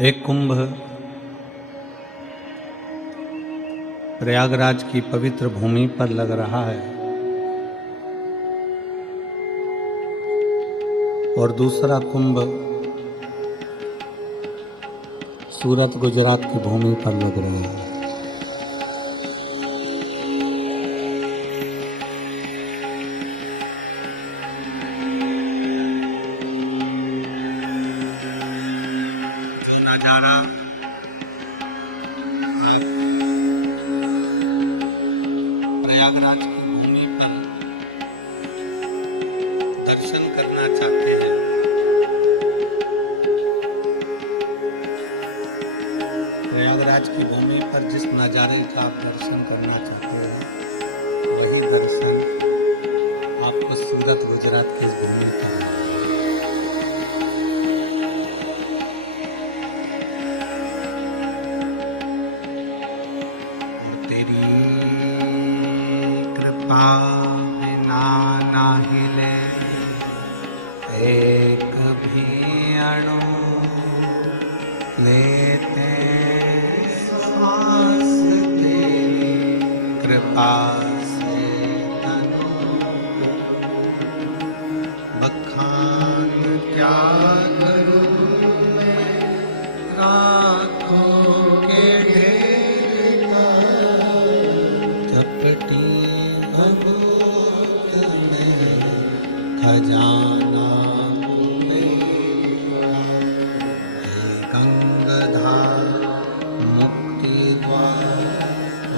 एक कुंभ प्रयागराज की पवित्र भूमि पर लग रहा है और दूसरा कुंभ सूरत गुजरात की भूमि पर लग रहा है। नजारा प्रयागराज की भूमि पर दर्शन करना चाहते हैं। प्रयागराज की भूमि पर जिस नज़ारे का आप दर्शन करना चाहते हैं वही दर्शन आपको सूरत गुजरात की इस भूमि पर है। और तेरी कृपा बिना ना हिले एक भी अणु लेते सांस तेरी कृपा से तनु बखान क्या करूं मैं रातों के ढेर का चपटी अमृत में खजाना गंगाधार मुक्ति द्वार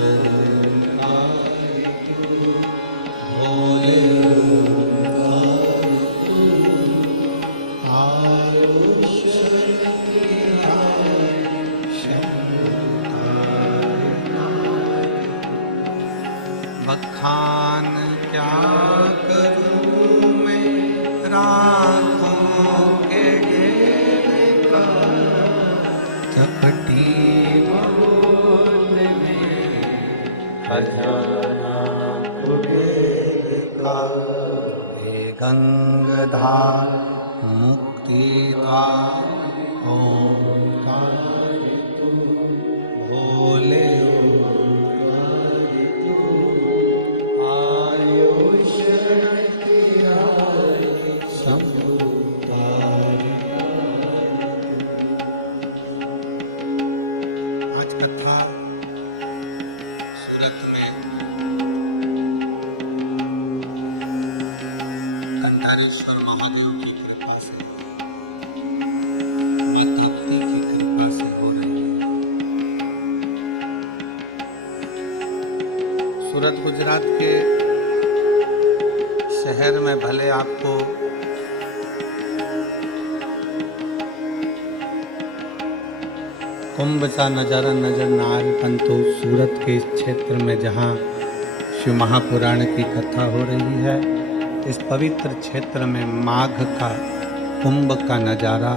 ओंकार तू भोले ओंकार तू आयुष बखान क्या करूं मैं रातों के ढेर का चपटी में खजाना कुबेर का हे गंगाधार मुक्ति द्वार ओंकार तू भोले ओंकार तू आयुष आज कथा सूरत में गंधारेश्वर महादेव की कृपा से माता बुद्धि की कृपा से हो रही है। सूरत गुजरात के शहर में भले आपको कुंभ का नज़ारा नजर न आए, परंतु सूरत के इस क्षेत्र में जहाँ शिव महापुराण की कथा हो रही है, इस पवित्र क्षेत्र में माघ का कुंभ का नज़ारा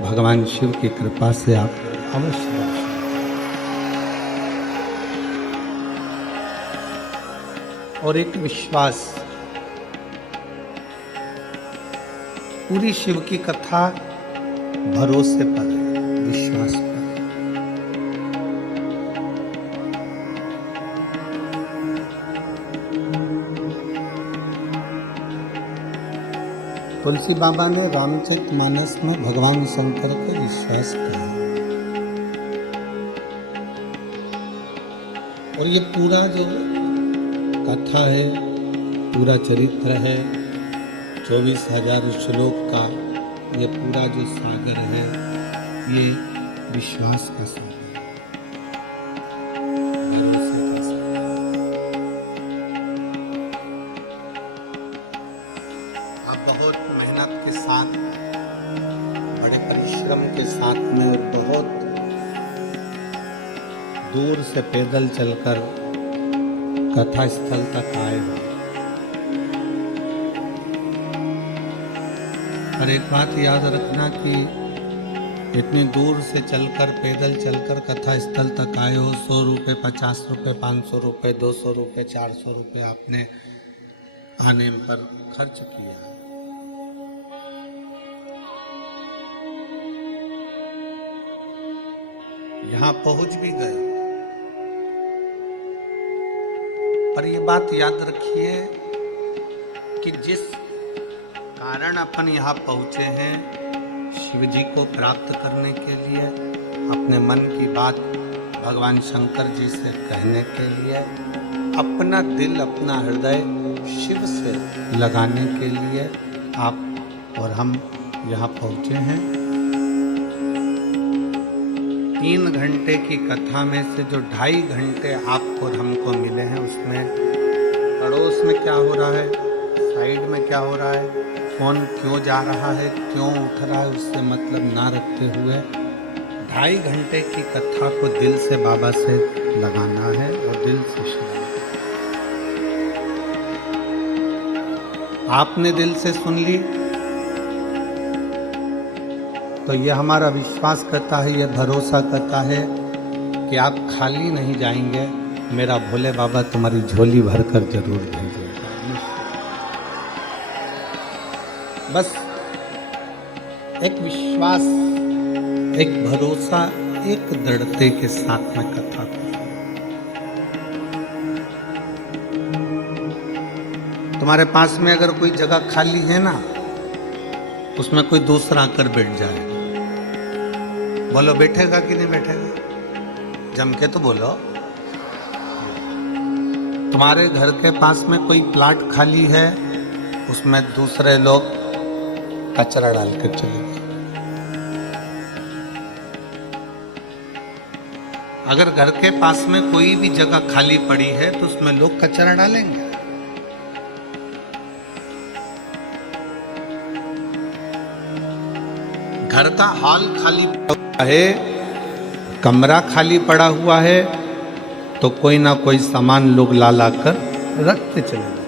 भगवान शिव की कृपा से आप अवश्य दर्शन। और एक विश्वास, पूरी शिव की कथा भरोसे पर है, विश्वास पर। तुलसी बाबा ने रामचरितमानस में भगवान शंकर को विश्वास किया और ये पूरा जो कथा है, पूरा चरित्र है, 24,000 श्लोक का ये पूरा जो सागर है, ये विश्वास का सागर, भरोसे का सागर। आप बहुत मेहनत के साथ, बड़े परिश्रम के साथ में और बहुत दूर से पैदल चलकर कथा स्थल तक आए हो। पर एक बात याद रखना कि इतनी दूर से चलकर, पैदल चलकर कथा स्थल तक आए हो, 100 रुपये, 50 रुपये, 500 रुपये, 200 रुपये, 400 रुपये आपने आने पर खर्च किया। यहां पहुंच भी गए। पर ये बात याद रखिए कि जिस कारण अपन यहां पहुंचे हैं शिव जी को प्राप्त करने के लिए, अपने मन की बात भगवान शंकर जी से कहने के लिए, अपना दिल अपना हृदय शिव से लगाने के लिए आप और हम यहाँ पहुँचे हैं। 3 घंटे की कथा में से जो 2.5 घंटे आपको और हमको मिले हैं, उसमें पड़ोस में क्या हो रहा है, साइड में क्या हो रहा है, कौन क्यों जा रहा है, क्यों उठ रहा है, उससे मतलब ना रखते हुए 2.5 घंटे की कथा को दिल से बाबा से लगाना है और दिल से सुनना। आपने दिल से सुन ली तो ये हमारा विश्वास करता है, ये भरोसा करता है कि आप खाली नहीं जाएंगे, मेरा भोले बाबा तुम्हारी झोली भरकर जरूर भेजेगा। बस एक विश्वास, एक भरोसा, एक दृढ़ता के साथ में कथा को। तुम्हारे पास में अगर कोई जगह खाली है ना, उसमें कोई दूसरा आकर बैठ जाए, बोलो बैठेगा कि नहीं बैठेगा? जम के तो बोलो। तुम्हारे घर के पास में कोई प्लाट खाली है, उसमें दूसरे लोग कचरा डाल कर चले गए। अगर घर के पास में कोई भी जगह खाली पड़ी है तो उसमें लोग कचरा डालेंगे। घर का हॉल खाली है, कमरा खाली पड़ा हुआ है, तो कोई ना कोई सामान लोग ला ला कर रखते चले जाते।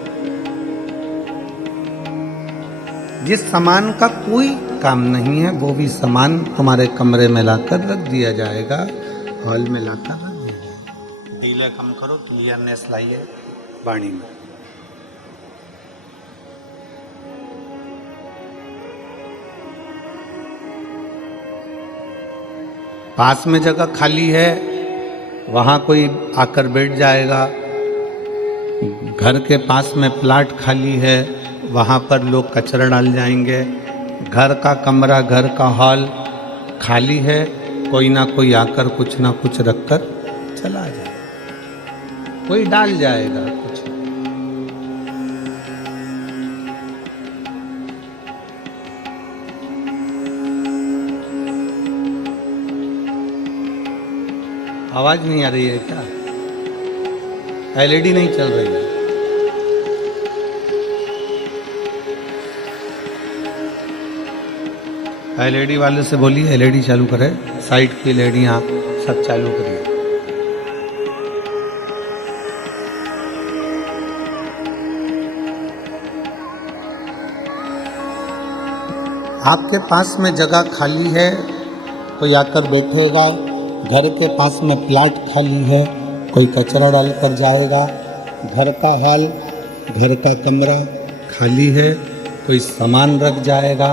जिस सामान का कोई काम नहीं है वो भी सामान तुम्हारे कमरे में लाकर रख दिया जाएगा, हॉल में लाकर रख दिया जाएगा। डीले कम करो, क्लियरनेस लाइए वाणी में। पास में जगह खाली है, वहाँ कोई आकर बैठ जाएगा। घर के पास में प्लाट खाली है, वहाँ पर लोग कचरा डाल जाएंगे। घर का कमरा, घर का हॉल खाली है, कोई ना कोई आकर कुछ ना कुछ रखकर चला जाए, कोई डाल जाएगा कुछ। आवाज नहीं आ रही है क्या? एलईडी नहीं चल रही है? एलईडी वाले से बोलिए एलईडी चालू करे, साइड की एलईडियाँ सब चालू करिए। आपके पास में जगह खाली है, कोई आकर बैठेगा। घर के पास में प्लाट खाली है, कोई कचरा डाल कर जाएगा। घर का हॉल, घर का कमरा खाली है, कोई सामान रख जाएगा,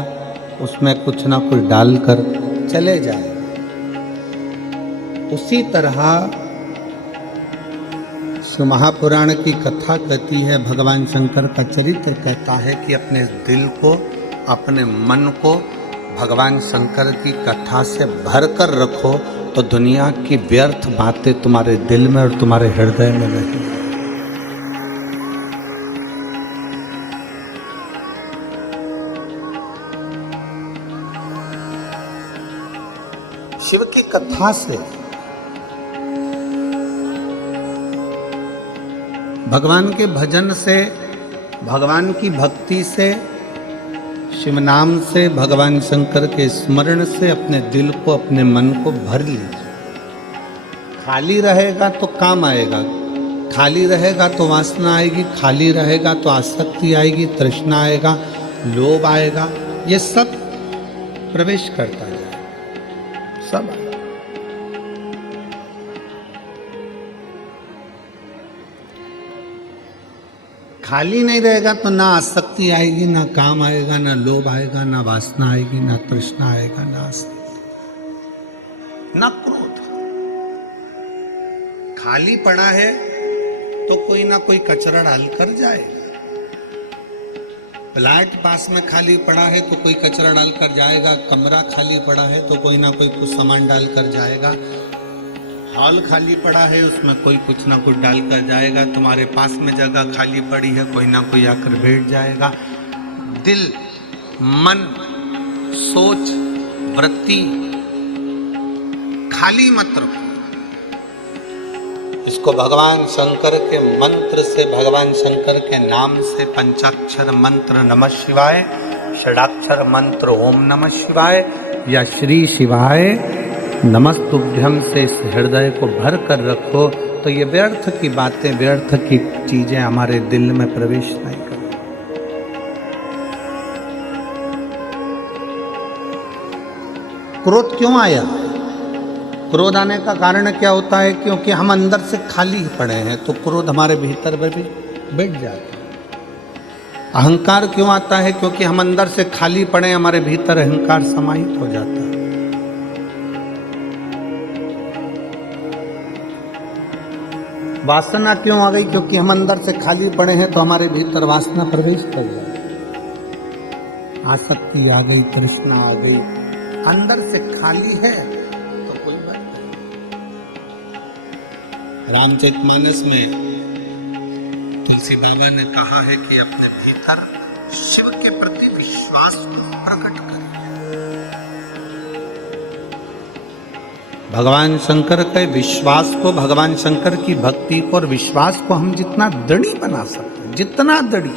उसमें कुछ ना कुछ डाल कर चले जाएगा। उसी तरह महापुराण की कथा कहती है, भगवान शंकर का चरित्र कहता है कि अपने दिल को, अपने मन को भगवान शंकर की कथा से भर कर रखो, तो दुनिया की व्यर्थ बातें तुम्हारे दिल में और तुम्हारे हृदय में नहीं। शिव की कथा से, भगवान के भजन से, भगवान की भक्ति से, शिव नाम से, भगवान शंकर के स्मरण से अपने दिल को, अपने मन को भर लीजिए। खाली रहेगा तो काम आएगा, खाली रहेगा तो वासना आएगी, खाली रहेगा तो आसक्ति आएगी, तृष्णा आएगा, लोभ आएगा, ये सब प्रवेश करता जाए, सब आएगा। खाली नहीं रहेगा तो ना आसक्ति आएगी, ना काम आएगा, ना लोभ आएगा, ना वासना आएगी, ना तृष्णा आएगा, ना क्रोध। खाली पड़ा है तो कोई ना कोई कचरा डाल कर जाएगा। फ्लैट पास में खाली पड़ा है तो कोई कचरा डाल कर जाएगा, कमरा खाली पड़ा है तो कोई ना कोई कुछ सामान डाल कर जाएगा, हॉल खाली पड़ा है उसमें कोई कुछ ना कुछ डाल कर जाएगा, तुम्हारे पास में जगह खाली पड़ी है कोई ना कोई आकर बैठ जाएगा। दिल, मन, सोच, वृत्ति खाली मत रखो। इसको भगवान शंकर के मंत्र से, भगवान शंकर के नाम से, पंचाक्षर मंत्र नमः शिवाय, षडाक्षर मंत्र ओम नमः शिवाय या श्री शिवाय नमस्तुभ्यम से इस हृदय को भर कर रखो, तो ये व्यर्थ की बातें, व्यर्थ की चीजें हमारे दिल में प्रवेश नहीं करें। क्रोध क्यों आया? क्रोध आने का कारण क्या होता है? क्योंकि हम अंदर से खाली पड़े हैं तो क्रोध हमारे भीतर में भी बैठ जाता है। अहंकार क्यों आता है? क्योंकि हम अंदर से खाली पड़े, हमारे भीतर अहंकार समाहित हो जाता है। वासना क्यों आ गई? क्योंकि हम अंदर से खाली पड़े हैं तो हमारे भीतर वासना प्रवेश कर गई, आसक्ति आ गई, तृष्णा आ गई। अंदर से खाली है तो कोई बात नहीं। रामचरितमानस में तुलसी बाबा ने कहा है कि अपने भीतर शिव के प्रति विश्वास को प्रकट करें। भगवान शंकर के विश्वास को, भगवान शंकर की भक्ति को और विश्वास को हम जितना दृढ़ बना सकते हैं, जितना दृढ़।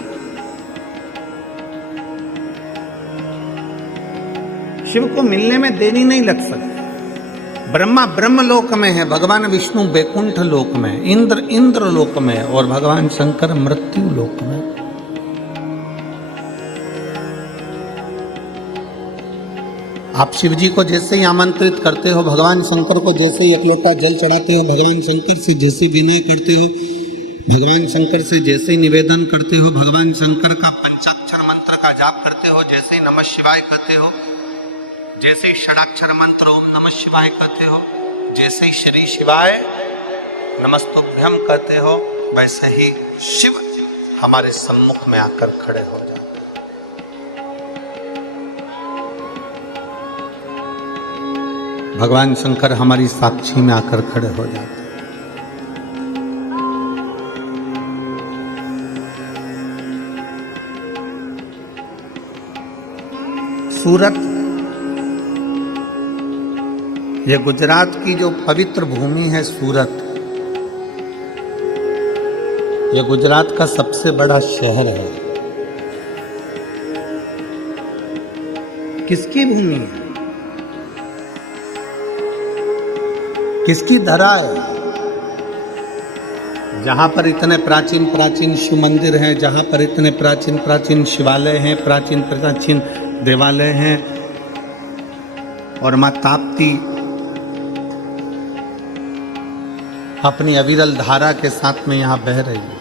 शिव को मिलने में देरी नहीं लग सकती। ब्रह्मा ब्रह्मलोक में है, भगवान विष्णु बैकुंठ लोक में, इंद्र इंद्र लोक में और भगवान शंकर मृत्यु लोक में। आप शिव जी को जैसे ही आमंत्रित करते हो, भगवान शंकर को जैसे ही एक लोटा जल चढ़ाते हो, भगवान शंकर से जैसे विनय करते हो, भगवान शंकर से जैसे ही निवेदन करते हो, भगवान शंकर का पंचाक्षर मंत्र का जाप करते हो, जैसे ही नमः शिवाय कहते हो, जैसे ही षडाक्षर मंत्र ओम नमः शिवाय कहते हो, जैसे ही श्री शिवाय नमस्तुभ्यम कहते हो, वैसे ही शिव हमारे सम्मुख में आकर खड़े हो जाते। भगवान शंकर हमारी साक्षी में आकर खड़े हो जाते। सूरत, ये गुजरात की जो पवित्र भूमि है सूरत, ये गुजरात का सबसे बड़ा शहर है। किसकी भूमि है? किसकी धरा है? जहां पर इतने प्राचीन प्राचीन शिव मंदिर हैं, जहां पर इतने प्राचीन प्राचीन शिवालय हैं, प्राचीन प्राचीन देवालय हैं, और मां ताप्ती अपनी अविरल धारा के साथ में यहां बह रही है।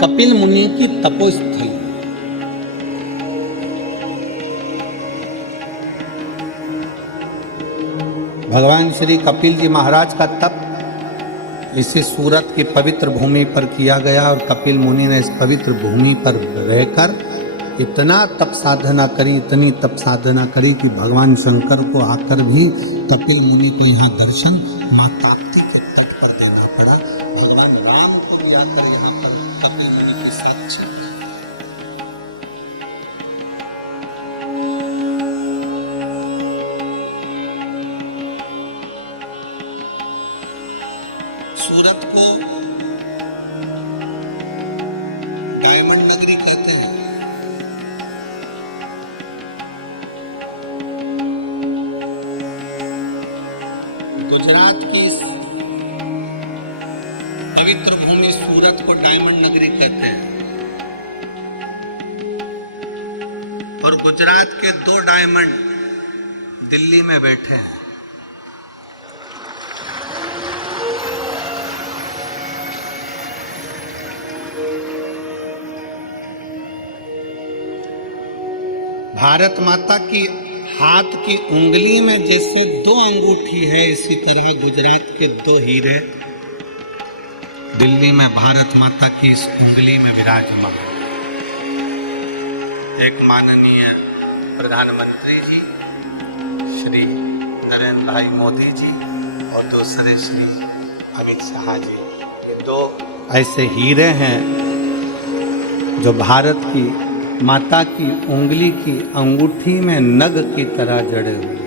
कपिल मुनि की तपोस्थली, भगवान श्री कपिल जी महाराज का तप इसी सूरत की पवित्र भूमि पर किया गया, और कपिल मुनि ने इस पवित्र भूमि पर रहकर इतना तप साधना करी, इतनी तप साधना करी कि भगवान शंकर को आकर भी कपिल मुनि को यहाँ दर्शन मां ताप्ती के तट पर देना पड़ा। भगवान राम को भी आकर यहाँ पर कपिल मुनि की साक्षी। सूरत को डायमंड नगरी कहते हैं। गुजरात की पवित्र भूमि सूरत को डायमंड नगरी कहते हैं, और गुजरात के 2 डायमंड दिल्ली में बैठे हैं। भारत माता की हाथ की उंगली में जैसे 2 अंगूठी है, इसी तरह गुजरात के 2 हीरे दिल्ली में भारत माता की इस उंगली में विराजमान। एक माननीय प्रधानमंत्री जी श्री नरेंद्र भाई मोदी जी और दूसरे श्री अमित शाह जी, ये 2 ऐसे हीरे हैं जो भारत की माता की उंगली की अंगूठी में नग की तरह जड़े हुए हैं।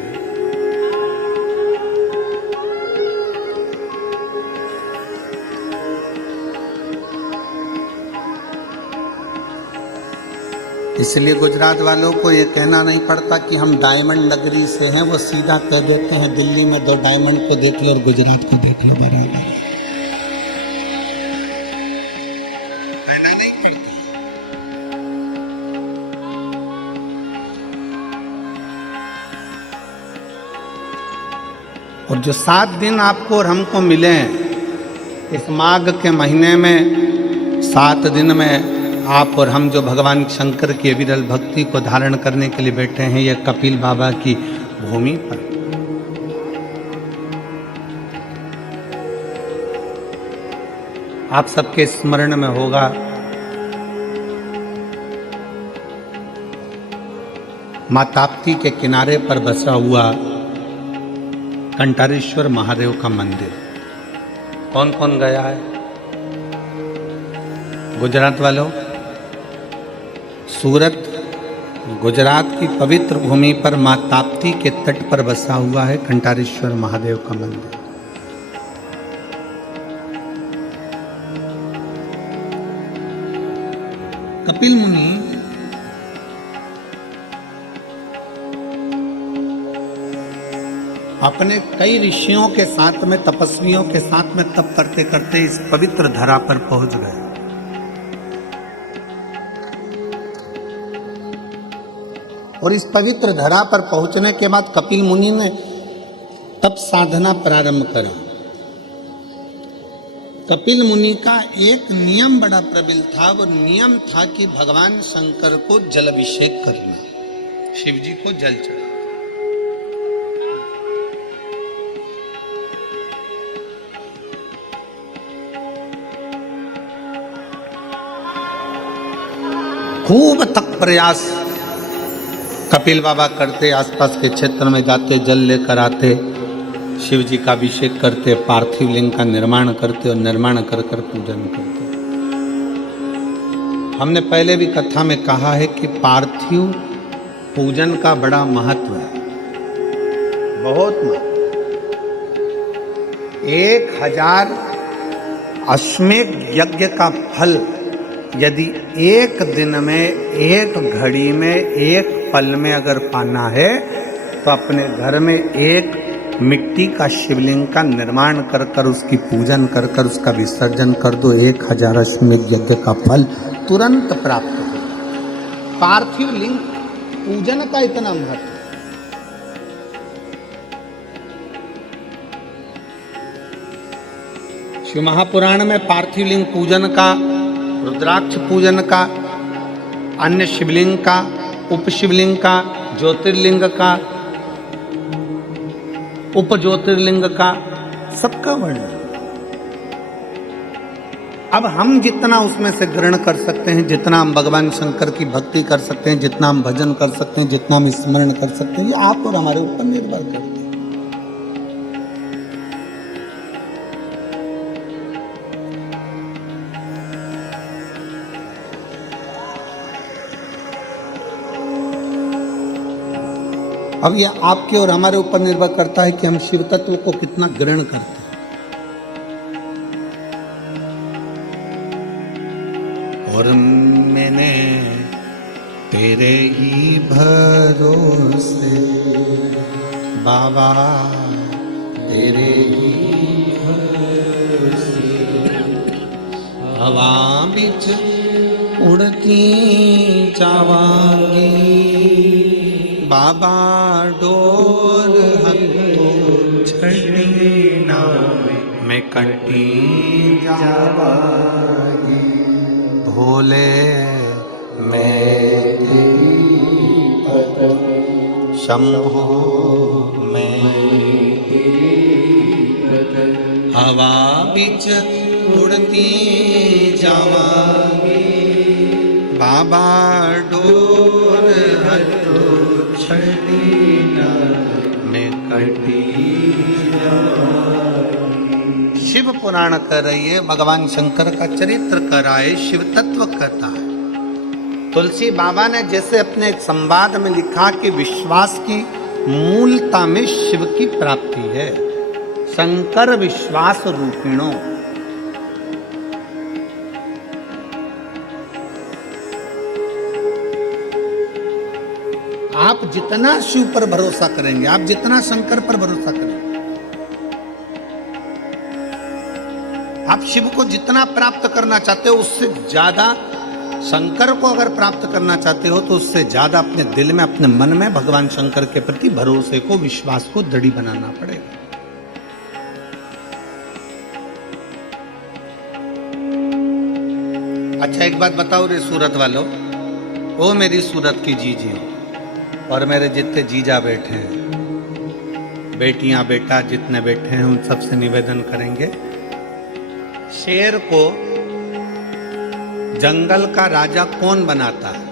इसलिए गुजरात वालों को ये कहना नहीं पड़ता कि हम डायमंड नगरी से हैं, वो सीधा कह देते हैं दिल्ली में 2 डायमंड को देख लो और गुजरात को देख लो, बराबर कहना नहीं पड़ता। और जो 7 दिन आपको और हमको मिले हैं इस माघ के महीने में, 7 दिन में आप और हम जो भगवान शंकर की विरल भक्ति को धारण करने के लिए बैठे हैं, यह कपिल बाबा की भूमि पर। आप सबके स्मरण में होगा मां ताप्ती के किनारे पर बसा हुआ कंटारेश्वर महादेव का मंदिर। कौन कौन गया है गुजरात वालों? सूरत गुजरात की पवित्र भूमि पर मां ताप्ती के तट पर बसा हुआ है कंटारेश्वर महादेव का मंदिर। कपिल मुनि अपने कई ऋषियों के साथ में, तपस्वियों के साथ में तप करते करते इस पवित्र धरा पर पहुंच गए। और इस पवित्र धरा पर पहुंचने के बाद कपिल मुनि ने तप साधना प्रारंभ करा। कपिल मुनि का एक नियम बड़ा प्रबल था, वो नियम था कि भगवान शंकर को जलाभिषेक करना, शिव जी को जल चढ़ाना। खूब तक प्रयास कपिल बाबा करते, आसपास के क्षेत्र में जाते, जल लेकर आते, शिव जी का अभिषेक करते, पार्थिव लिंग का निर्माण करते और निर्माण कर कर पूजन करते। हमने पहले भी कथा में कहा है कि पार्थिव पूजन का बड़ा महत्व है, बहुत महत्व। 1000 अश्वमेध यज्ञ का फल यदि एक दिन में, एक घड़ी में, एक पल में अगर पाना है तो अपने घर में एक मिट्टी का शिवलिंग का निर्माण कर कर, उसकी पूजन कर कर, उसका विसर्जन कर दो। 1000 अश्वमेध यज्ञ का फल तुरंत प्राप्त हो। पार्थिव लिंग पूजन का इतना महत्व। शिव महापुराण में पार्थिव लिंग पूजन का, रुद्राक्ष पूजन का, अन्य शिवलिंग का, उप शिवलिंग का, ज्योतिर्लिंग का, उप ज्योतिर्लिंग का, सबका वर्णन। अब हम जितना उसमें से ग्रहण कर सकते हैं, जितना हम भगवान शंकर की भक्ति कर सकते हैं, जितना हम भजन कर सकते हैं, जितना हम स्मरण कर सकते हैं, ये आप और हमारे ऊपर निर्भर करते हैं। अब ये आपके और हमारे ऊपर निर्भर करता है कि हम शिव तत्व को कितना ग्रहण करते हैं। और मैंने तेरे ही भरोसे बाबा, तेरे ही भरोसे हवा बिच उड़ती जावांगी, बाबा डोर हथों छड़ी ना मैं कटी जावांगी, भोले मैं तेरी शंभो मैं हवा बिच उड़ती जावांगी, बाबा डोर हटो छड़ी ना मैं कटी जावांगी। शिव पुराण कर रही है, भगवान शंकर का चरित्र कर रहा है, शिव तत्व कहता है। तुलसी बाबा ने जैसे अपने एक संवाद में लिखा कि विश्वास की मूलता में शिव की प्राप्ति है, शंकर विश्वास रूपिणो। आप जितना शिव पर भरोसा करेंगे, आप जितना शंकर पर भरोसा करेंगे, आप शिव को जितना प्राप्त करना चाहते हो उससे ज्यादा, शंकर को अगर प्राप्त करना चाहते हो तो उससे ज्यादा अपने दिल में, अपने मन में भगवान शंकर के प्रति भरोसे को, विश्वास को दृढ़ बनाना पड़ेगा। अच्छा एक बात बताओ रे सूरत वालों, ओ मेरी सूरत की जीजी और मेरे जितने जीजा बैठे हैं, बेटियां बेटा जितने बैठे हैं, उन सबसे निवेदन करेंगे, शेर को जंगल का राजा कौन बनाता है?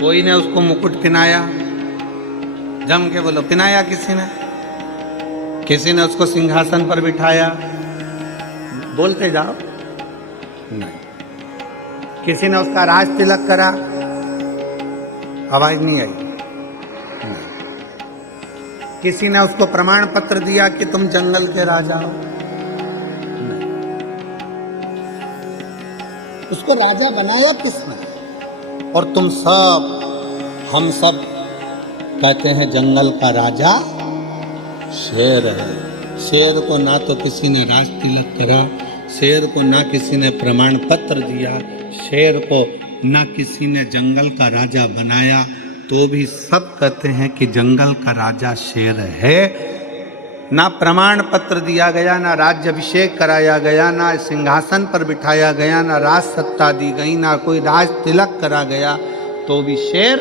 कोई ने उसको मुकुट पहनाया? जम के बोलो, पहनाया किसी ने? किसी ने उसको सिंहासन पर बिठाया? बोलते जाओ। नहीं। किसी ने उसका राज तिलक करा? आवाज नहीं आई। नहीं। किसी ने उसको प्रमाण पत्र दिया कि तुम जंगल के राजा हो? उसको राजा बनाया किसने? और तुम सब, हम सब कहते हैं जंगल का राजा शेर है। शेर को ना तो किसी ने राज तिलक करा, शेर को ना किसी ने प्रमाण पत्र दिया, शेर को ना किसी ने जंगल का राजा बनाया, तो भी सब कहते हैं कि जंगल का राजा शेर है। ना प्रमाण पत्र दिया गया, ना राज्याभिषेक कराया गया, ना सिंहासन पर बिठाया गया, ना राज सत्ता दी गई, ना कोई राज तिलक करा गया, तो भी शेर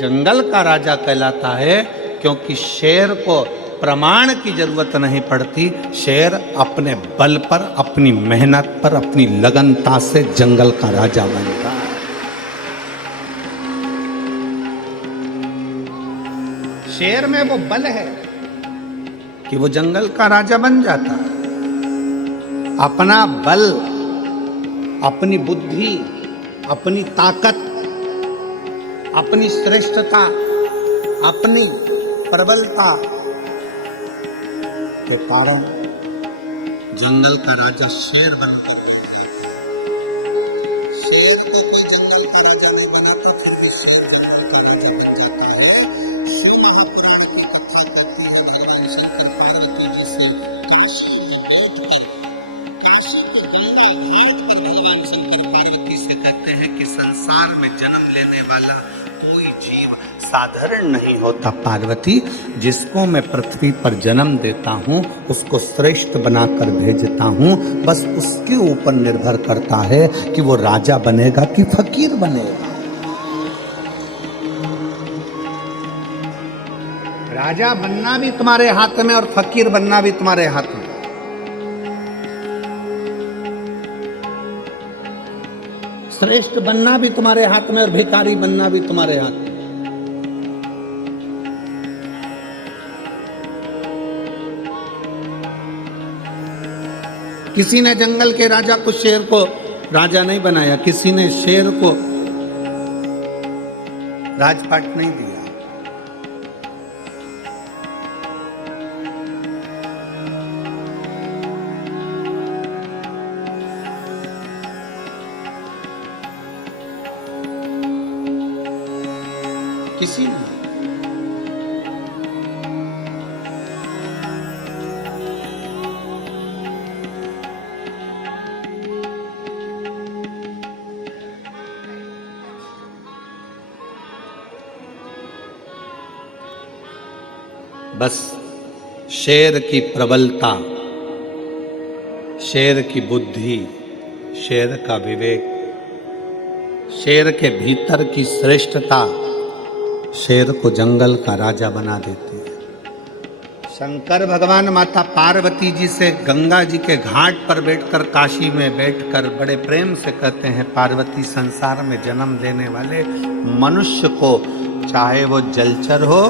जंगल का राजा कहलाता है। क्योंकि शेर को प्रमाण की जरूरत नहीं पड़ती, शेर अपने बल पर, अपनी मेहनत पर, अपनी लगनता से जंगल का राजा बनता है। शेर में वो बल है कि वो जंगल का राजा बन जाता है। अपना बल, अपनी बुद्धि, अपनी ताकत, अपनी श्रेष्ठता, अपनी प्रबलता के कारण जंगल का राजा शेर बनकर बैठा। शेर को कोई जंगल का राजा नहीं बनाता, फिर भी शेर जंगल का राजा बन जाता है। शिव महापुराण की कथा कहती है, भगवान शंकर पार्वती जी से काशी में बैठकर, काशी के गंगा घाट पर भगवान शंकर पार्वती से कहते हैं कि संसार में जन्म लेने वाला कोई जीव साधारण नहीं होता पार्वती, जिसको मैं पृथ्वी पर जन्म देता हूँ उसको श्रेष्ठ बनाकर भेजता हूँ, बस उसके ऊपर निर्भर करता है कि वो राजा बनेगा कि फकीर बनेगा। राजा बनना भी तुम्हारे हाथ में और फकीर बनना भी तुम्हारे हाथ में। श्रेष्ठ बनना भी तुम्हारे हाथ में और भिखारी बनना भी तुम्हारे हाथ में। किसी ने जंगल के राजा को, शेर को राजा नहीं बनाया, किसी ने शेर को राजपाट नहीं दिया। किसी ने बस शेर की प्रबलता, शेर की बुद्धि, शेर का विवेक, शेर के भीतर की श्रेष्ठता शेर को जंगल का राजा बना देती है। शंकर भगवान माता पार्वती जी से गंगा जी के घाट पर बैठकर, काशी में बैठकर बड़े प्रेम से कहते हैं, पार्वती संसार में जन्म लेने वाले मनुष्य को, चाहे वो जलचर हो,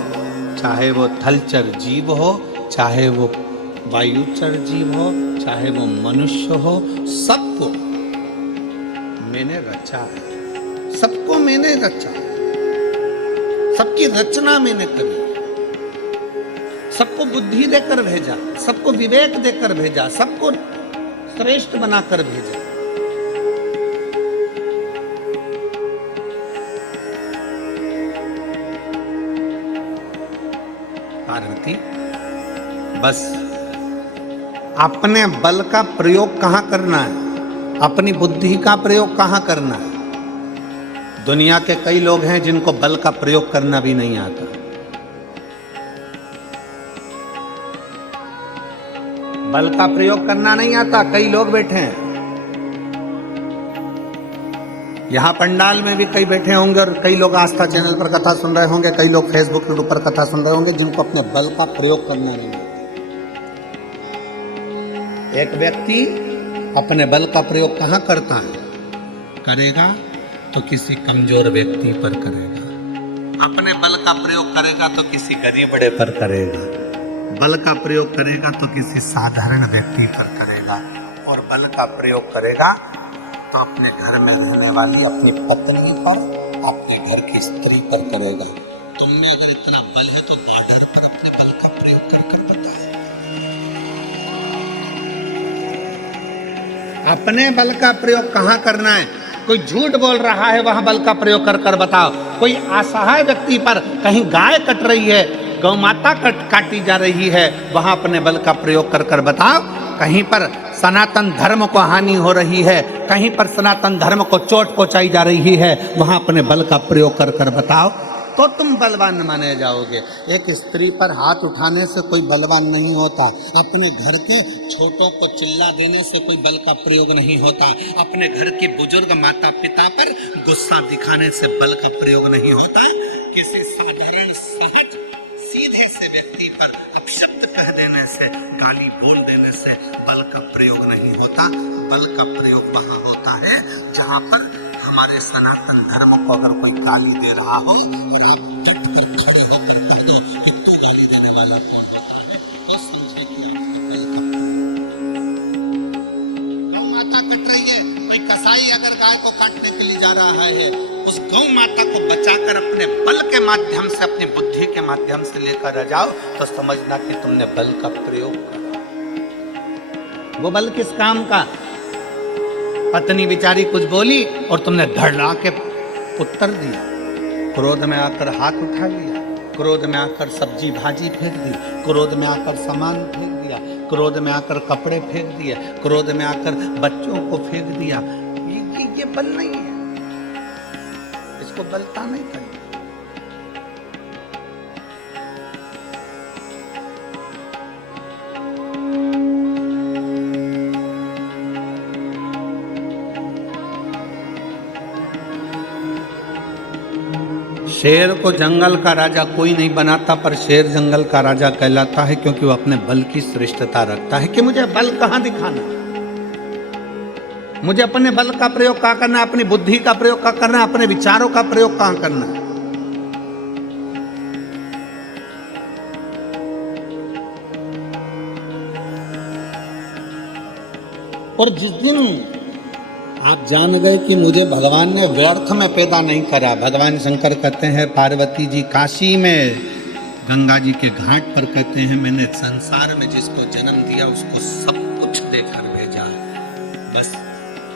चाहे वो थलचर जीव हो, चाहे वो वायुचर जीव हो, चाहे वो मनुष्य हो, सबको मैंने रचा है, सबको मैंने रचा है, सबकी रचना मैंने करी, सबको बुद्धि देकर भेजा, सबको विवेक देकर भेजा, सबको श्रेष्ठ बनाकर भेजा। पार्वती, बस अपने बल का प्रयोग कहां करना है, अपनी बुद्धि का प्रयोग कहां करना है। दुनिया के कई लोग हैं जिनको बल का प्रयोग करना भी नहीं आता। बल का प्रयोग करना नहीं आता, कई लोग बैठे हैं यहां पंडाल में भी, कई बैठे होंगे, और कई लोग आस्था चैनल पर कथा सुन रहे होंगे, कई लोग फेसबुक पर कथा सुन रहे होंगे, जिनको अपने बल का प्रयोग करना नहीं आता। एक व्यक्ति अपने बल का प्रयोग कहां करता है, करेगा तो किसी कमजोर व्यक्ति पर करेगा, अपने बल का प्रयोग करेगा तो किसी गरीबड़े पर करेगा, बल का प्रयोग करेगा तो किसी साधारण व्यक्ति पर करेगा, और बल का प्रयोग करेगा तो अपने घर में रहने वाली अपनी पत्नी पर, अपने घर की स्त्री पर करेगा। तुमने अगर इतना बल है तो बॉर्डर पर अपने बल का प्रयोग कर बताओ। अपने बल का प्रयोग कहां करना है? कोई झूठ बोल रहा है वहां बल का प्रयोग कर बताओ। कोई असहाय व्यक्ति पर, कहीं गाय कट रही है, गौ माता काटी जा रही है, वहां अपने बल का प्रयोग कर बताओ। कहीं पर सनातन धर्म को हानि हो रही है, कहीं पर सनातन धर्म को चोट पहुंचाई जा रही है, वहां अपने बल का प्रयोग कर बताओ, तो तुम बलवान माने जाओगे। एक स्त्री पर हाथ उठाने से कोई बलवान नहीं होता, अपने घर के छोटों को चिल्ला देने से कोई बल का प्रयोग नहीं होता, अपने घर के बुजुर्ग माता पिता पर गुस्सा दिखाने से बल का प्रयोग नहीं होता, किसी साधारण सहज सीधे से व्यक्ति पर अपशब्द कह देने से, गाली बोल देने से बल का प्रयोग नहीं होता। बल का प्रयोग वहां होता है जहां पर हमारे सनातन धर्म को अगर कोई गाली दे रहा हो और आप डट कर खड़े होकर कह दो कि तू गाली देने वाला कौन होता है, तो समझे कि गौ माता कट रही है, कोई कसाई अगर गाय को काटने के लिए जा रहा है, उस गौ माता को बचाकर अपने बल के माध्यम से, अपनी बुद्धि के माध्यम से लेकर आ जाओ, तो समझना कि तुमने बल का प्रयोग करा। वो बल किस काम का? पत्नी बेचारी कुछ बोली और तुमने धड़ला के उत्तर दिया, क्रोध में आकर हाथ उठा लिया, क्रोध में आकर सब्जी भाजी फेंक दी, क्रोध में आकर सामान फेंक दिया, क्रोध में आकर कपड़े फेंक दिए, क्रोध में आकर बच्चों को फेंक दिया। ये बल नहीं है, इसको बलता नहीं करें। शेर को जंगल का राजा कोई नहीं बनाता, पर शेर जंगल का राजा कहलाता है क्योंकि वो अपने बल की श्रेष्ठता रखता है कि मुझे बल कहां दिखाना, मुझे अपने बल का प्रयोग कहां करना, अपनी बुद्धि का प्रयोग कहां करना, अपने विचारों का प्रयोग कहां करना। और जिस दिन आप जान गए कि मुझे भगवान ने व्यर्थ में पैदा नहीं करा, भगवान शंकर कहते हैं पार्वती जी काशी में गंगा जी के घाट पर कहते हैं मैंने संसार में जिसको जन्म दिया उसको सब कुछ देकर भेजा, बस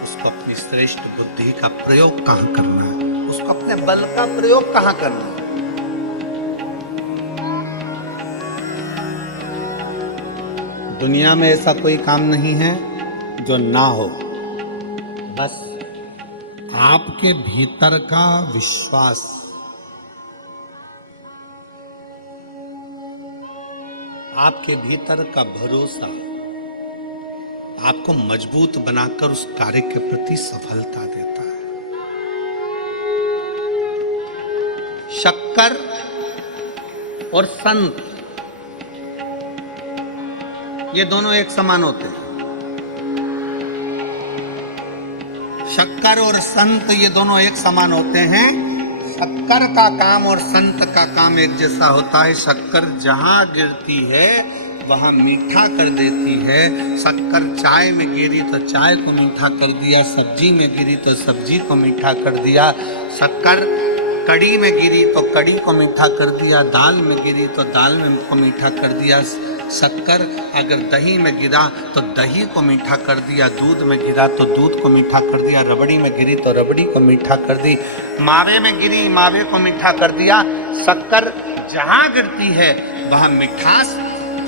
उसको अपनी श्रेष्ठ बुद्धि का प्रयोग कहां करना है, उसको अपने बल का प्रयोग कहां करना है। दुनिया में ऐसा कोई काम नहीं है जो ना हो, बस आपके भीतर का विश्वास, आपके भीतर का भरोसा आपको मजबूत बनाकर उस कार्य के प्रति सफलता देता है। शक्कर और संत ये दोनों एक समान होते हैं। शक्कर और संत ये दोनों एक समान होते हैं। शक्कर का काम और संत का काम एक जैसा होता है। शक्कर जहां गिरती है वहां मीठा कर देती है। शक्कर चाय में गिरी तो चाय को मीठा कर दिया, सब्जी में गिरी तो सब्जी को मीठा कर दिया। शक्कर कड़ी में गिरी तो कड़ी को मीठा कर दिया, दाल में गिरी तो दाल में को मीठा कर दिया। शक्कर अगर दही में गिरा तो दही को मीठा कर दिया, दूध में गिरा तो दूध को मीठा कर दिया, रबड़ी में गिरी तो रबड़ी को मीठा कर दी, मावे में गिरी मावे को मीठा कर दिया। शक्कर जहां गिरती है वहां मिठास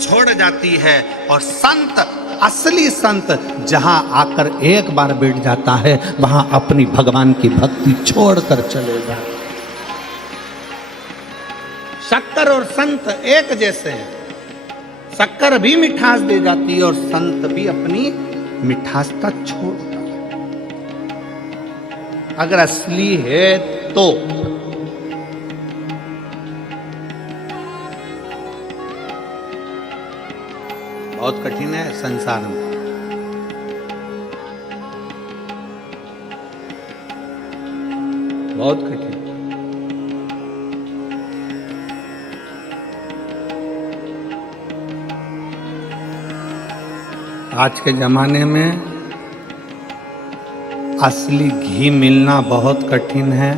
छोड़ जाती है। और संत, असली संत जहां आकर एक बार बैठ जाता है वहां अपनी भगवान की भक्ति छोड़कर चले जाते। शक्कर और संत एक जैसे हैं। शक्कर भी मिठास दे जाती है और संत भी अपनी मिठास का छोड़ता है। अगर असली है तो बहुत कठिन है संसार में। बहुत कठिन। आज के जमाने में असली घी मिलना बहुत कठिन है।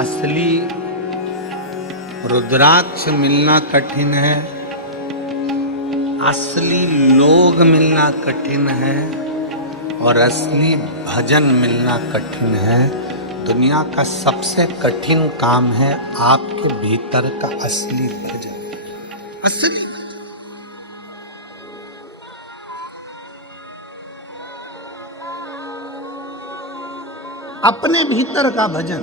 असली रुद्राक्ष मिलना कठिन है। असली लोग मिलना कठिन है और असली भजन मिलना कठिन है। दुनिया का सबसे कठिन काम है आपके भीतर का असली भजन। असली अपने भीतर का भजन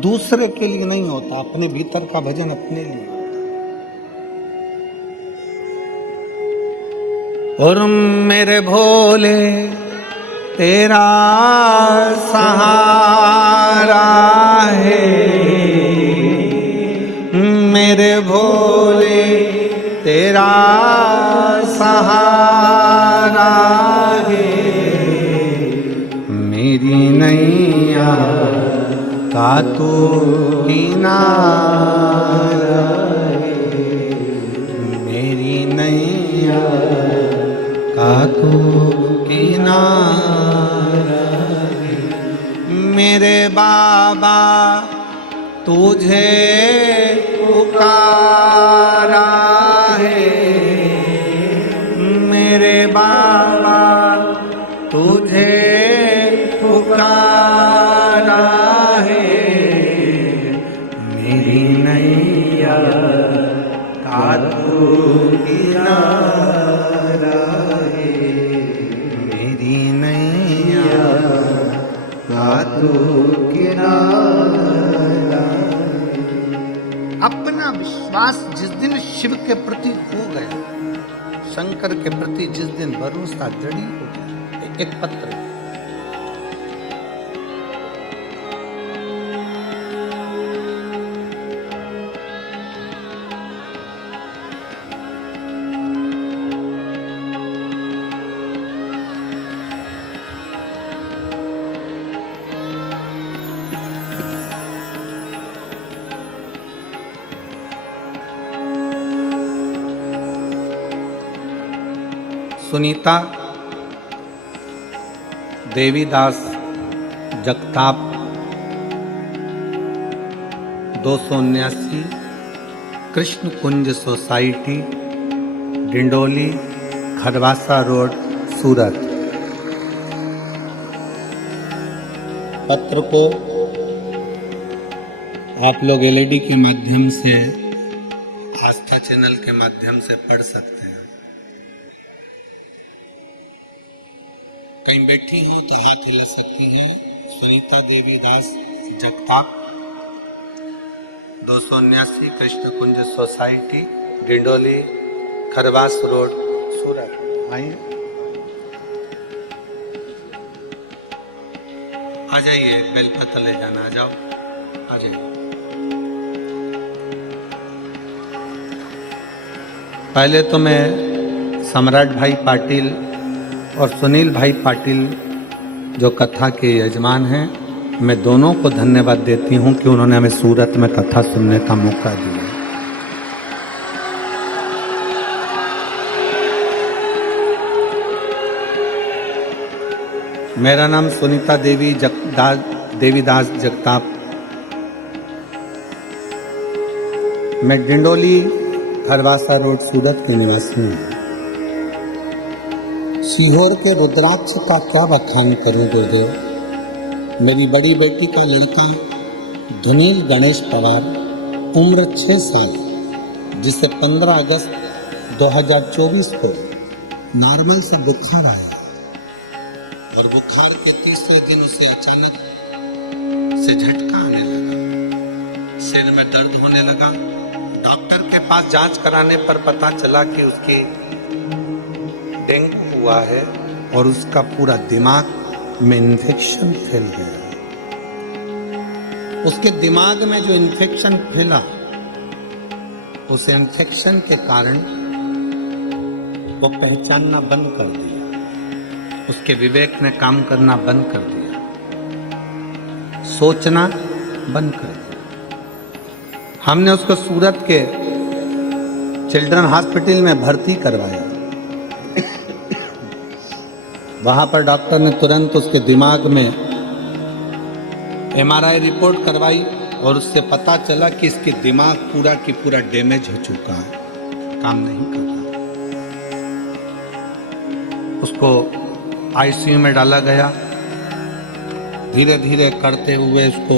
दूसरे के लिए नहीं होता, अपने भीतर का भजन अपने लिए होता। और मेरे भोले तेरा सहारा है, मेरे भोले तेरा सहारा है, मेरी नैया का तू किनारा है, मेरी नैया का तू किनारा है। मेरे बाबा तुझे पुकारा है, मेरे बाबा तुझे पुकारा है, मेरी नैया का तू किनारा है, मेरी नैया का तू किनारा। अपना विश्वास जिस दिन शिव के प्रति हो गया, शंकर के प्रति जिस दिन भरोसा दृढ़ हो गया। एक पत्र सुनीता देवीदास जगताप 279 कृष्ण कुंज सोसाइटी डिंडोली खरवासा रोड सूरत। पत्र को आप लोग एलईडी के माध्यम से, आस्था चैनल के माध्यम से पढ़ सकते हैं। कहीं बैठी हो तो हाथ हिला सकती हैं। सुनीता देवी दास जगताप 279 कृष्ण कुंज सोसाइटी डिंडोली खरवास रोड सूरत। आइए आ जाइए, बेलपत्र ले जाना, आ जाओ, आ जाइए। पहले तो मैं सम्राट भाई पाटिल और सुनील भाई पाटिल जो कथा के यजमान हैं, मैं दोनों को धन्यवाद देती हूं कि उन्होंने हमें सूरत में कथा सुनने का मौका दिया। मेरा नाम सुनीता देवीदास जगताप। मैं डिंडोली हरवासा रोड सूरत के निवासी हूँ। सीहोर के रुद्राक्ष का क्या बखान करूं गुरुदेव। मेरी बड़ी बेटी का लड़का धुनील गणेश पवार, उम्र 6 साल, जिसे 15 अगस्त 2024 को नॉर्मल से बुखार आया और बुखार के तीसरे दिन उसे अचानक से झटका आने लगा, सिर में दर्द होने लगा। डॉक्टर के पास जांच कराने पर पता चला कि उसकी डेंगू हुआ है और उसका पूरा दिमाग में इन्फेक्शन फैल गया। उसके दिमाग में जो इन्फेक्शन फैला, उस इन्फेक्शन के कारण वो पहचानना बंद कर दिया, उसके विवेक ने काम करना बंद कर दिया, सोचना बंद कर दिया। हमने उसको सूरत के चिल्ड्रन हॉस्पिटल में भर्ती करवाया। वहां पर डॉक्टर ने तुरंत उसके दिमाग में MRI रिपोर्ट करवाई और उससे पता चला कि इसके दिमाग पूरा की पूरा डैमेज हो चुका है, काम नहीं कर रहा। उसको ICU में डाला गया। धीरे धीरे करते हुए उसको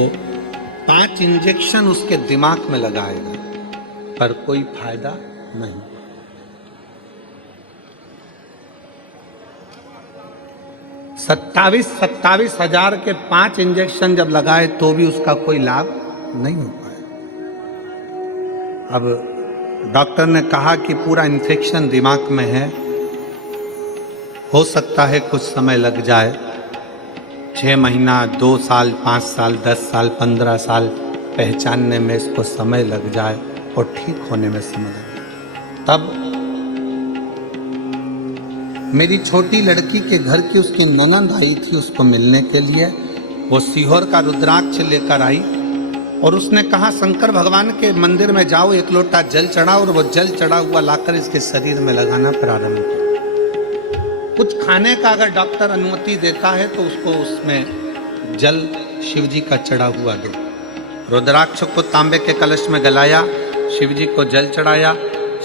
5 इंजेक्शन उसके दिमाग में लगाए गए, पर कोई फायदा नहीं। 27 हजार के 5 इंजेक्शन जब लगाए तो भी उसका कोई लाभ नहीं हो पाया। अब डॉक्टर ने कहा कि पूरा इन्फेक्शन दिमाग में है, हो सकता है कुछ समय लग जाए, 6 महीना, 2 साल, 5 साल, 10 साल, 15 साल पहचानने में इसको समय लग जाए और ठीक होने में समय लगे। तब मेरी छोटी लड़की के घर की उसकी ननद आई थी उसको मिलने के लिए। वो सीहोर का रुद्राक्ष लेकर आई और उसने कहा शंकर भगवान के मंदिर में जाओ, 1 लोटा जल चढ़ाओ और वो जल चढ़ा हुआ लाकर इसके शरीर में लगाना प्रारंभ करो। कुछ खाने का अगर डॉक्टर अनुमति देता है तो उसको उसमें जल शिव जी का चढ़ा हुआ दो। रुद्राक्ष को तांबे के कलश में गलाया, शिव जी को जल चढ़ाया,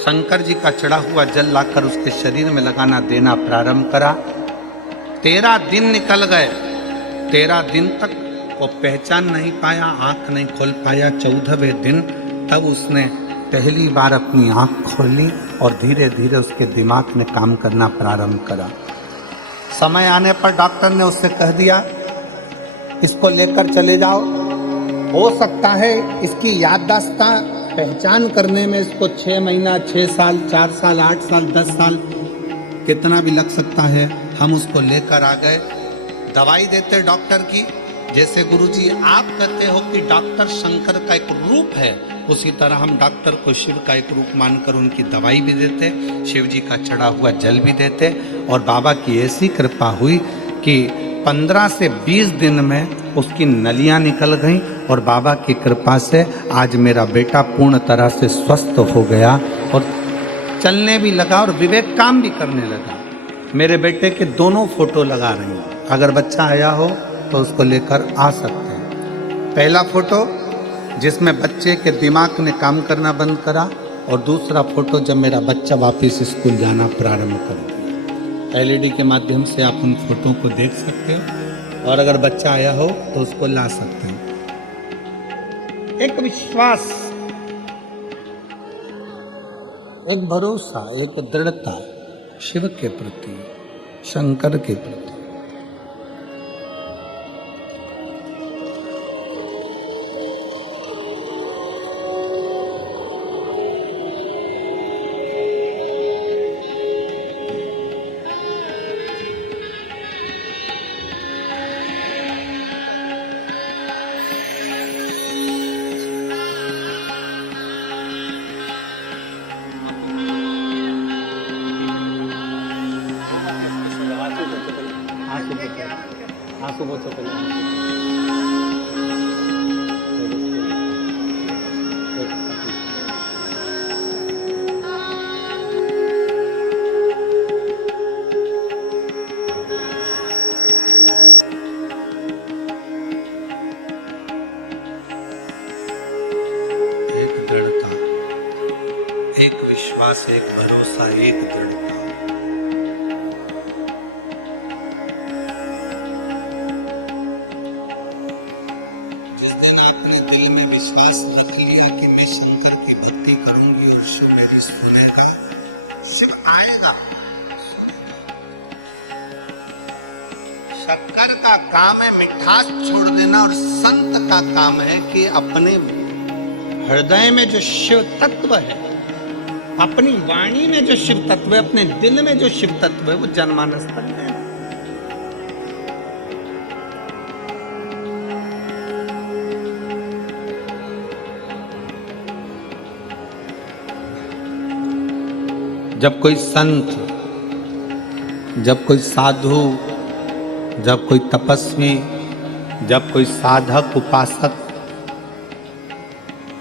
शंकर जी का चढ़ा हुआ जल लाकर उसके शरीर में लगाना देना प्रारंभ करा। 13 दिन निकल गए। 13 दिन तक वो पहचान नहीं पाया, आंख नहीं खोल पाया। 14वें दिन तब उसने पहली बार अपनी आंख खोली और धीरे धीरे उसके दिमाग ने काम करना प्रारंभ करा। समय आने पर डॉक्टर ने उससे कह दिया इसको लेकर चले जाओ, हो सकता है इसकी याददाश्त का पहचान करने में इसको 6 महीना, 6 साल, 4 साल, 8 साल, 10 साल कितना भी लग सकता है। हम उसको लेकर आ गए। दवाई देते डॉक्टर की, जैसे गुरुजी आप कहते हो कि डॉक्टर शंकर का एक रूप है, उसी तरह हम डॉक्टर को शिव का एक रूप मानकर उनकी दवाई भी देते, शिव जी का चढ़ा हुआ जल भी देते। और बाबा की ऐसी कृपा हुई कि 15 से 20 दिन में उसकी नलियां निकल गईं और बाबा की कृपा से आज मेरा बेटा पूर्ण तरह से स्वस्थ हो गया और चलने भी लगा और विवेक काम भी करने लगा। मेरे बेटे के दोनों फोटो लगा रही हूँ, अगर बच्चा आया हो तो उसको लेकर आ सकते हैं। पहला फोटो जिसमें बच्चे के दिमाग ने काम करना बंद करा और दूसरा फोटो जब मेरा बच्चा वापस स्कूल जाना प्रारंभ कर दिया। LED के माध्यम से आप उन फोटो को देख सकते हो और अगर बच्चा आया हो तो उसको ला सकते हैं। एक विश्वास, एक भरोसा, एक दृढ़ता शिव के प्रति, शंकर के प्रति। उसको पहुंचा पहले। एक दृढ़ता, एक विश्वास, एक भरोसा, एक दृढ़ता। जिस दिन आपने दिल में विश्वास रख लिया कि मैं शंकर की भक्ति करूंगी और शिव मेरी सुनेगा, शिव आएगा। शंकर का काम है मिठास छोड़ देना, और संत का काम है कि अपने हृदय में जो शिव तत्व है, अपनी वाणी में जो शिव तत्व है, अपने दिल में जो शिव तत्व है, वो जनमानस तक है। जब कोई संत, जब कोई साधु, जब कोई तपस्वी, जब कोई साधक उपासक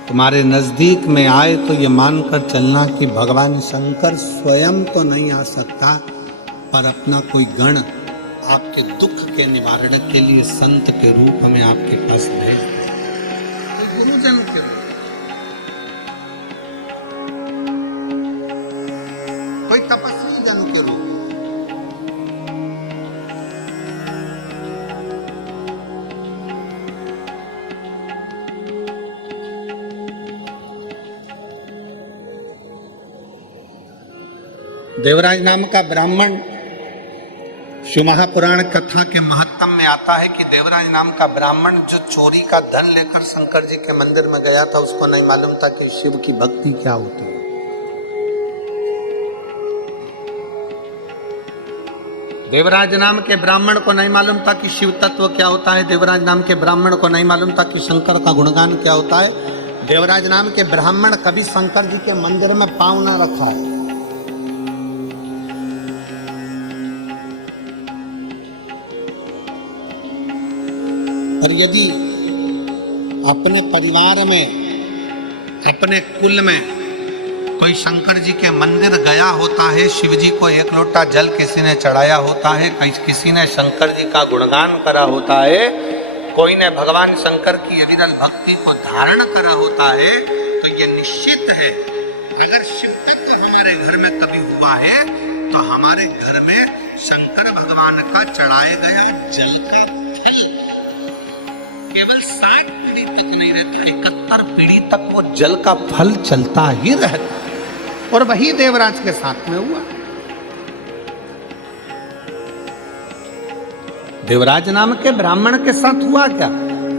तुम्हारे नजदीक में आए, तो ये मानकर चलना कि भगवान शंकर स्वयं तो नहीं आ सकता, पर अपना कोई गण आपके दुख के निवारण के लिए संत के रूप में आपके पास भेज दे, कोई गुरुजन के रूप, कोई तपस्वी जन के रूप। देवराज नाम का ब्राह्मण, शिव महापुराण कथा के महत्तम में आता है कि देवराज नाम का ब्राह्मण जो चोरी का धन लेकर शंकर जी के मंदिर में गया था, उसको नहीं मालूम था कि शिव की भक्ति क्या होती है। देवराज नाम के ब्राह्मण को नहीं मालूम था कि शिव तत्व क्या होता है। देवराज नाम के ब्राह्मण को नहीं मालूम था कि शंकर का गुणगान क्या होता है। देवराज नाम के ब्राह्मण कभी शंकर जी के मंदिर में पांव न रखा है। और यदि अपने परिवार में, अपने कुल में कोई शंकर जी के मंदिर गया होता है, शिव जी को एक लोटा जल किसी ने चढ़ाया होता है, किसी ने शंकर जी का गुणगान करा होता है, कोई ने भगवान शंकर की अविरल भक्ति को धारण करा होता है, तो ये निश्चित है अगर शिव तत्व हमारे घर में कभी हुआ है तो हमारे घर में शंकर भगवान का चढ़ाए गया जल का फल केवल 60 पीढ़ी तक नहीं रहता, 71 पीढ़ी तक वो जल का फल चलता ही रहता। और वही देवराज के साथ में हुआ। देवराज नाम के ब्राह्मण के साथ हुआ क्या?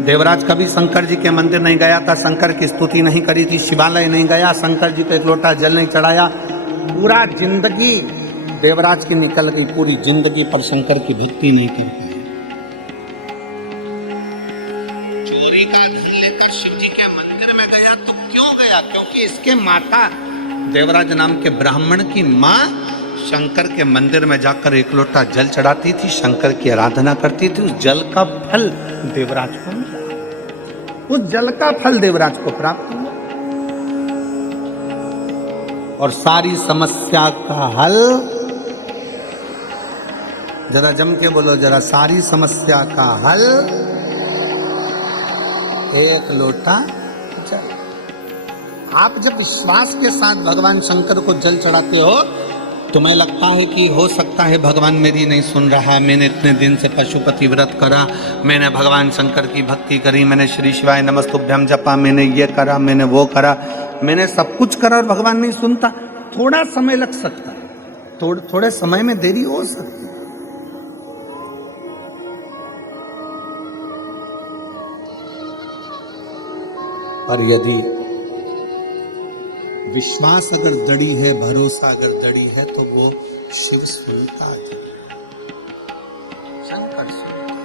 देवराज कभी शंकर जी के मंदिर नहीं गया था, शंकर की स्तुति नहीं करी थी, शिवालय नहीं गया, शंकर जी को एक लोटा जल नहीं चढ़ाया। पूरा जिंदगी देवराज की निकल गई, पूरी जिंदगी पर शंकर की भक्ति नहीं की। चोरी का धन लेकर शिव जी के मंदिर में गया तो क्यों गया? क्योंकि इसके माता देवराज नाम के ब्राह्मण की माँ शंकर के मंदिर में जाकर एक लोटा जल चढ़ाती थी, शंकर की आराधना करती थी। उस जल का फल देवराज को मिला, उस जल का फल देवराज को प्राप्त हुआ और सारी समस्या का हल, जरा जम के बोलो जरा, सारी समस्या का हल एक लोटा जल। आप जब विश्वास के साथ भगवान शंकर को जल चढ़ाते हो, तुम्हें लगता है कि हो सकता है भगवान मेरी नहीं सुन रहा, मैंने इतने दिन से पशुपति व्रत करा, मैंने भगवान शंकर की भक्ति करी, मैंने श्री शिवाय नमस्तुभ्यम जपा, मैंने ये करा, मैंने वो करा, मैंने सब कुछ करा और भगवान नहीं सुनता। थोड़ा समय लग सकता है, थोड़े समय में देरी हो सकती है। पर यदि विश्वास अगर दृढ़ है, भरोसा अगर दृढ़ है, तो वो शिव सुनता है, शंकर सुनता।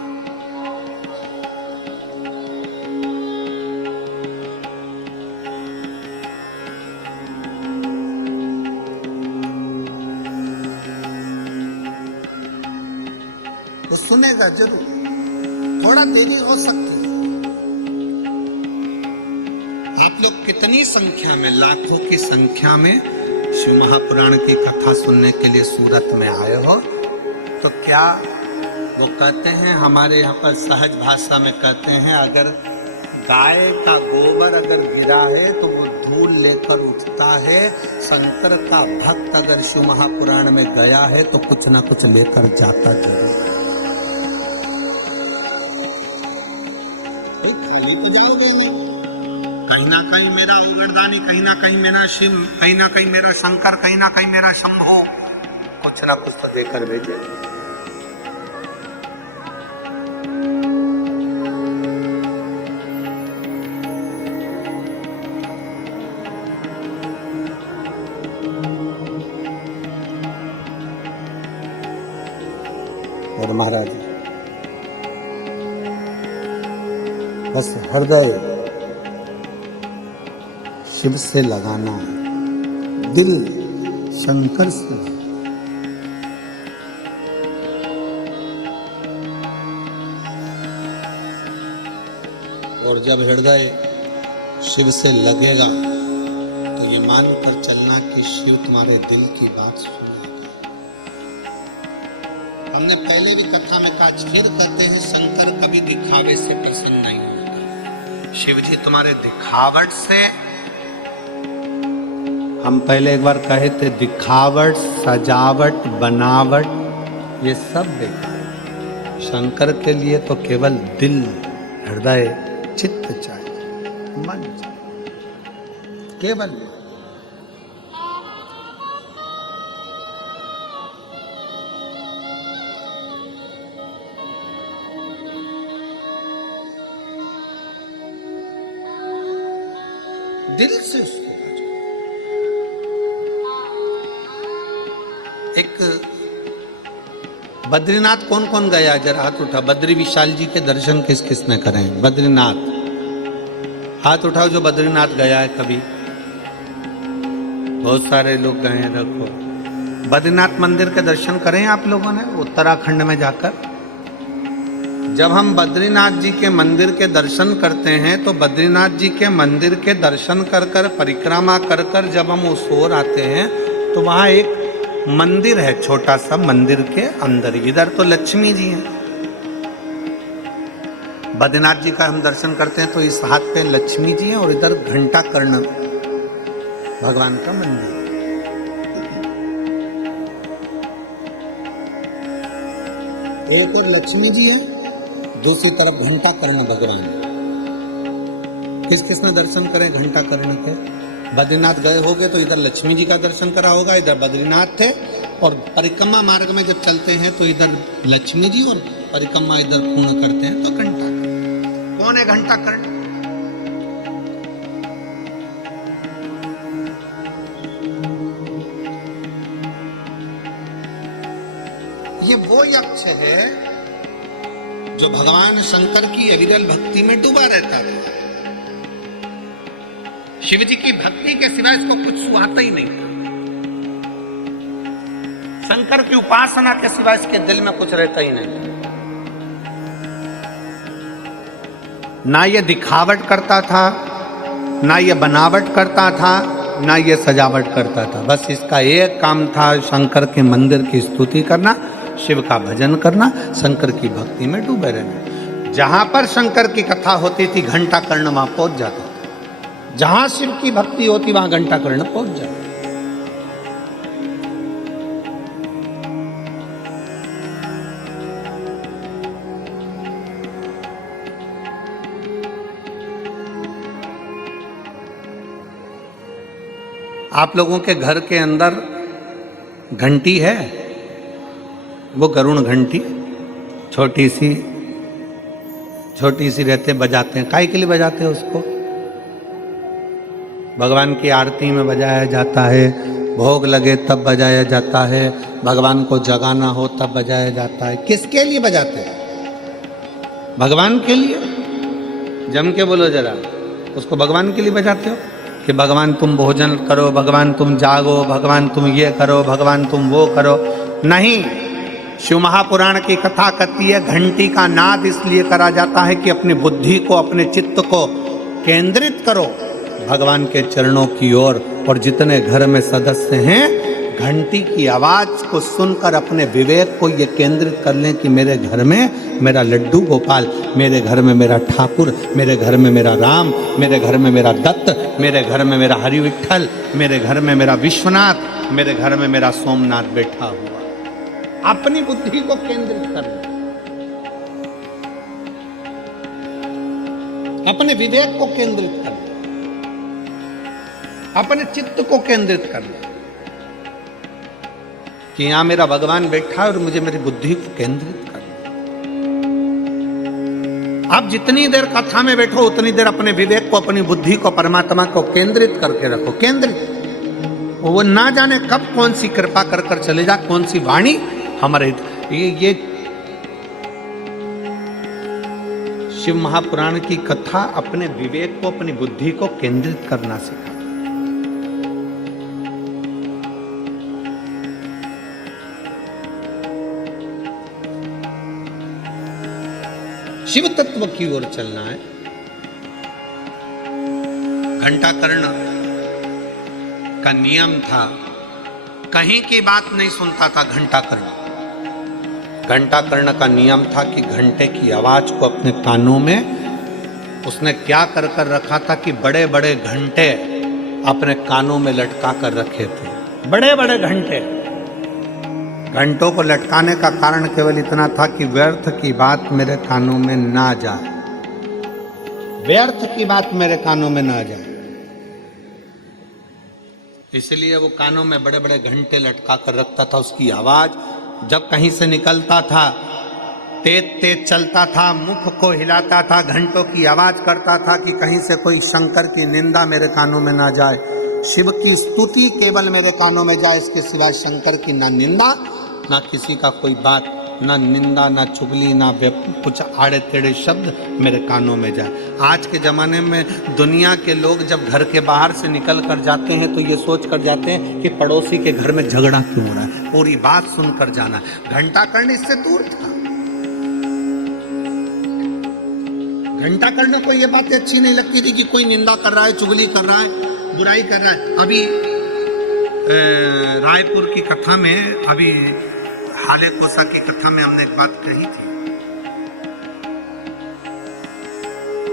वो सुनेगा जरूर। थोड़ा देरी हो सकती है। आप लोग कितनी संख्या में, लाखों की संख्या में शिव महापुराण की कथा सुनने के लिए सूरत में आए हो, तो क्या वो कहते हैं, हमारे यहाँ पर सहज भाषा में कहते हैं, अगर गाय का गोबर अगर गिरा है तो वो धूल लेकर उठता है। शंकर का भक्त अगर शिव महापुराण में गया है तो कुछ ना कुछ लेकर जाता जरूर। खाली तो जाओगे नहीं, कहीं ना कहीं मेरा उगरदानी, कहीं ना कहीं मेरा शिव, कहीं ना कहीं मेरा शंकर, कहीं ना कहीं मेरा शंभो, कुछ ना कुछ तो देकर भेजे। और महाराज बस हृदय शिव से लगाना है, दिल शंकर से। और जब हृदय शिव से लगेगा तो ये मानकर चलना कि शिव तुम्हारे दिल की बात सुनेगा। हमने पहले भी कथा में कहा, फिर कहते हैं शंकर कभी दिखावे से प्रसन्न नहीं होता। शिव जी तुम्हारे दिखावट से, हम पहले एक बार कहे थे, दिखावट, सजावट, बनावट, ये सब बेकार। शंकर के लिए तो केवल दिल, हृदय, चित्त चाहिए, मन चाहिए, केवल। दिल से उसको बजाओ। एक बद्रीनाथ कौन कौन गया, जरा हाथ उठा। बद्री विशाल जी के दर्शन किस किस ने करें? बद्रीनाथ, हाथ उठाओ जो बद्रीनाथ गया है कभी। बहुत सारे लोग गए हैं, रखो। बद्रीनाथ मंदिर के दर्शन करें आप लोगों ने उत्तराखंड में जाकर? जब हम बद्रीनाथ जी के मंदिर के दर्शन करते हैं तो बद्रीनाथ जी के मंदिर के दर्शन कर कर, परिक्रमा कर कर जब हम उस ओर आते हैं तो वहाँ एक मंदिर है, छोटा सा। मंदिर के अंदर इधर तो लक्ष्मी जी हैं। बद्रीनाथ जी का हम दर्शन करते हैं तो इस हाथ पे लक्ष्मी जी हैं और इधर घंटा कर्ण भगवान का मंदिर। एक और लक्ष्मी जी है, दूसरी तरफ घंटा कर्ण भगवान। किस किस ने दर्शन करे घंटा कर्ण के? बद्रीनाथ गए होगे तो इधर लक्ष्मी जी का दर्शन करा होगा, इधर बद्रीनाथ थे। और परिक्रमा मार्ग में जब चलते हैं तो इधर लक्ष्मी जी और परिक्रमा इधर पूर्ण करते हैं तो घंटा कर्ण। कौन है घंटा कर्ण? ये वो यक्ष है जो भगवान शंकर की अविरल भक्ति में डूबा रहता था। शिव जी की भक्ति के सिवा इसको कुछ सुहाता ही नहीं था। शंकर की उपासना के सिवा इसके दिल में कुछ रहता ही नहीं। ना ये दिखावट करता था, ना ये बनावट करता था, ना ये सजावट करता था। बस इसका एक काम था, शंकर के मंदिर की स्तुति करना, शिव का भजन करना, शंकर की भक्ति में डूबे रहना। जहां पर शंकर की कथा होती थी घंटा कर्ण वहां पहुंच जाता था। जहां शिव की भक्ति होती वहां घंटा कर्ण पहुंच जाता। आप लोगों के घर के अंदर घंटी है, वो गरुण घंटी छोटी सी रहते, बजाते हैं। काहे के लिए बजाते हैं उसको? भगवान की आरती में बजाया जाता है, भोग लगे तब बजाया जाता है, भगवान को जगाना हो तब बजाया जाता है। किसके लिए बजाते हैं? भगवान के लिए। जम के बोलो जरा, उसको भगवान के लिए बजाते हो कि भगवान तुम भोजन करो, भगवान तुम जागो, भगवान तुम ये करो, भगवान तुम वो करो? नहीं, शिव महापुराण की कथा कहती है घंटी का नाद इसलिए करा जाता है कि अपनी बुद्धि को, अपने चित्त को केंद्रित करो भगवान के चरणों की ओर। और जितने घर में सदस्य हैं, घंटी की आवाज को सुनकर अपने विवेक को ये केंद्रित कर लें कि मेरे घर में मेरा लड्डू गोपाल, मेरे घर में मेरा ठाकुर, मेरे घर में मेरा राम, मेरे घर में मेरा दत्त, मेरे घर में मेरा हरि विठल, मेरे घर में मेरा विश्वनाथ, मेरे घर में मेरा सोमनाथ बैठा हुआ। अपनी बुद्धि को केंद्रित कर लें, अपने विवेक को केंद्रित कर लें, अपने चित्त को केंद्रित कर लें कि यहां मेरा भगवान बैठा है और मुझे मेरी बुद्धि को केंद्रित कर। आप जितनी देर कथा में बैठो उतनी देर अपने विवेक को, अपनी बुद्धि को, परमात्मा को केंद्रित करके रखो। केंद्रित, वो ना जाने कब कौन सी कृपा कर कर चले जा, कौन सी वाणी हमारे ये शिव महापुराण की कथा अपने विवेक को, अपनी बुद्धि को केंद्रित करना सिखा। शिव तत्व की ओर चलना है। घंटाकर्ण का नियम था, कहीं की बात नहीं सुनता था घंटाकर्ण। घंटाकर्ण का नियम था कि घंटे की आवाज को अपने कानों में उसने क्या कर कर रखा था कि बड़े बड़े घंटे अपने कानों में लटका कर रखे थे। बड़े बड़े घंटे, घंटों को लटकाने का कारण केवल इतना था कि व्यर्थ की बात मेरे कानों में ना जाए, व्यर्थ की बात मेरे कानों में ना जाए। इसलिए वो कानों में बड़े बड़े घंटे लटका कर रखता था। उसकी आवाज जब कहीं से निकलता था, तेज तेज चलता था, मुख को हिलाता था, घंटों की आवाज करता था कि कहीं से कोई शंकर की निंदा मेरे कानों में ना जाए, शिव की स्तुति केवल मेरे कानों में जाए, इसके सिवा शंकर की ना निंदा, ना किसी का कोई बात, ना निंदा, ना चुगली, ना कुछ आड़े टेढ़े शब्द मेरे कानों में जाए। आज के ज़माने में दुनिया के लोग जब घर के बाहर से निकल कर जाते हैं तो ये सोच कर जाते हैं कि पड़ोसी के घर में झगड़ा क्यों हो रहा है, पूरी बात सुनकर जाना। घंटाकर्ण इससे दूर था। घंटाकर्ण को ये बातें अच्छी नहीं लगती थी कि कोई निंदा कर रहा है, चुगली कर रहा है, बुराई कर रहा है। अभी रायपुर की कथा में, अभी हाले कोसा की कथा में हमने एक बात कही थी,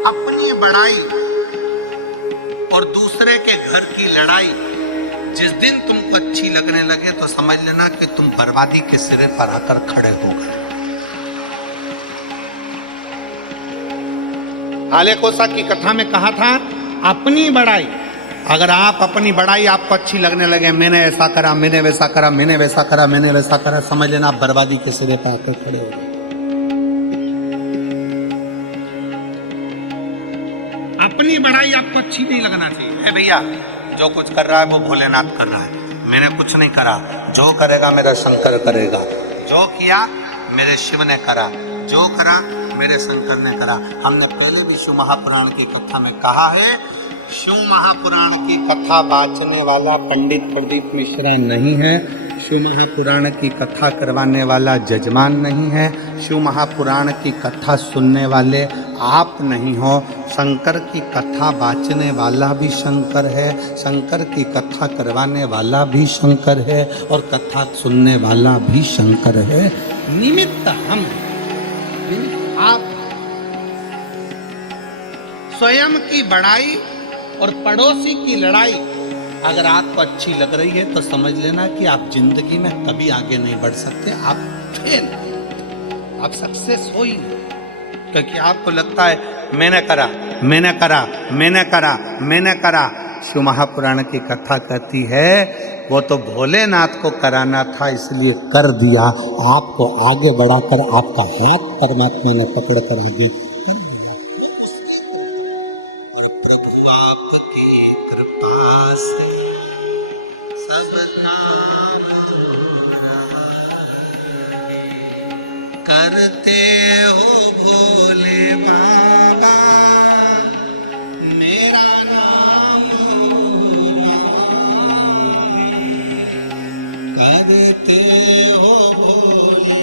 अपनी बड़ाई और दूसरे के घर की लड़ाई जिस दिन तुमको अच्छी लगने लगे तो समझ लेना कि तुम बर्बादी के सिरे पर आकर खड़े हो गए। हाले कोसा की कथा में कहा था, अपनी बड़ाई, अगर आप अपनी बड़ाई आपको अच्छी लगने लगे, मैंने ऐसा करा, मैंने वैसा करा, मैंने वैसा करा, मैंने वैसा करा, समझ लेना आप बर्बादी के सिरे पर आकर खड़े हो गए। अपनी बड़ाई आपको अच्छी नहीं लगना चाहिए। भैया जो कुछ कर रहा है वो भोलेनाथ कर रहा है, मैंने कुछ नहीं करा, जो करेगा मेरा शंकर करेगा, जो किया मेरे शिव ने करा, जो करा मेरे शंकर ने करा। हमने पहले भी शिव महापुराण की कथा में कहा है, शिव महापुराण की कथा बाचने वाला पंडित प्रदीप मिश्रा नहीं है, शिव महापुराण की कथा करवाने वाला जजमान नहीं है, शिव महापुराण की कथा सुनने वाले आप नहीं हो। शंकर की कथा बाचने वाला भी शंकर है, शंकर की कथा करवाने वाला भी शंकर है, और कथा सुनने वाला भी शंकर है। निमित्त हम, आप स्वयं की बड़ाई और पड़ोसी की लड़ाई अगर आपको अच्छी लग रही है तो समझ लेना कि आप जिंदगी में कभी आगे नहीं बढ़ सकते, आप फेल, आप सक्सेस हो ही नहीं। क्योंकि आपको लगता है मैंने करा, मैंने करा, मैंने करा, मैंने करा। शिव महापुराण की कथा कहती है वो तो भोलेनाथ को कराना था इसलिए कर दिया, आपको आगे बढ़ाकर आपका हाथ परमात्मा ने पकड़ कर आगे। करते हो भोले बाबा मेरा नाम करते हो भोले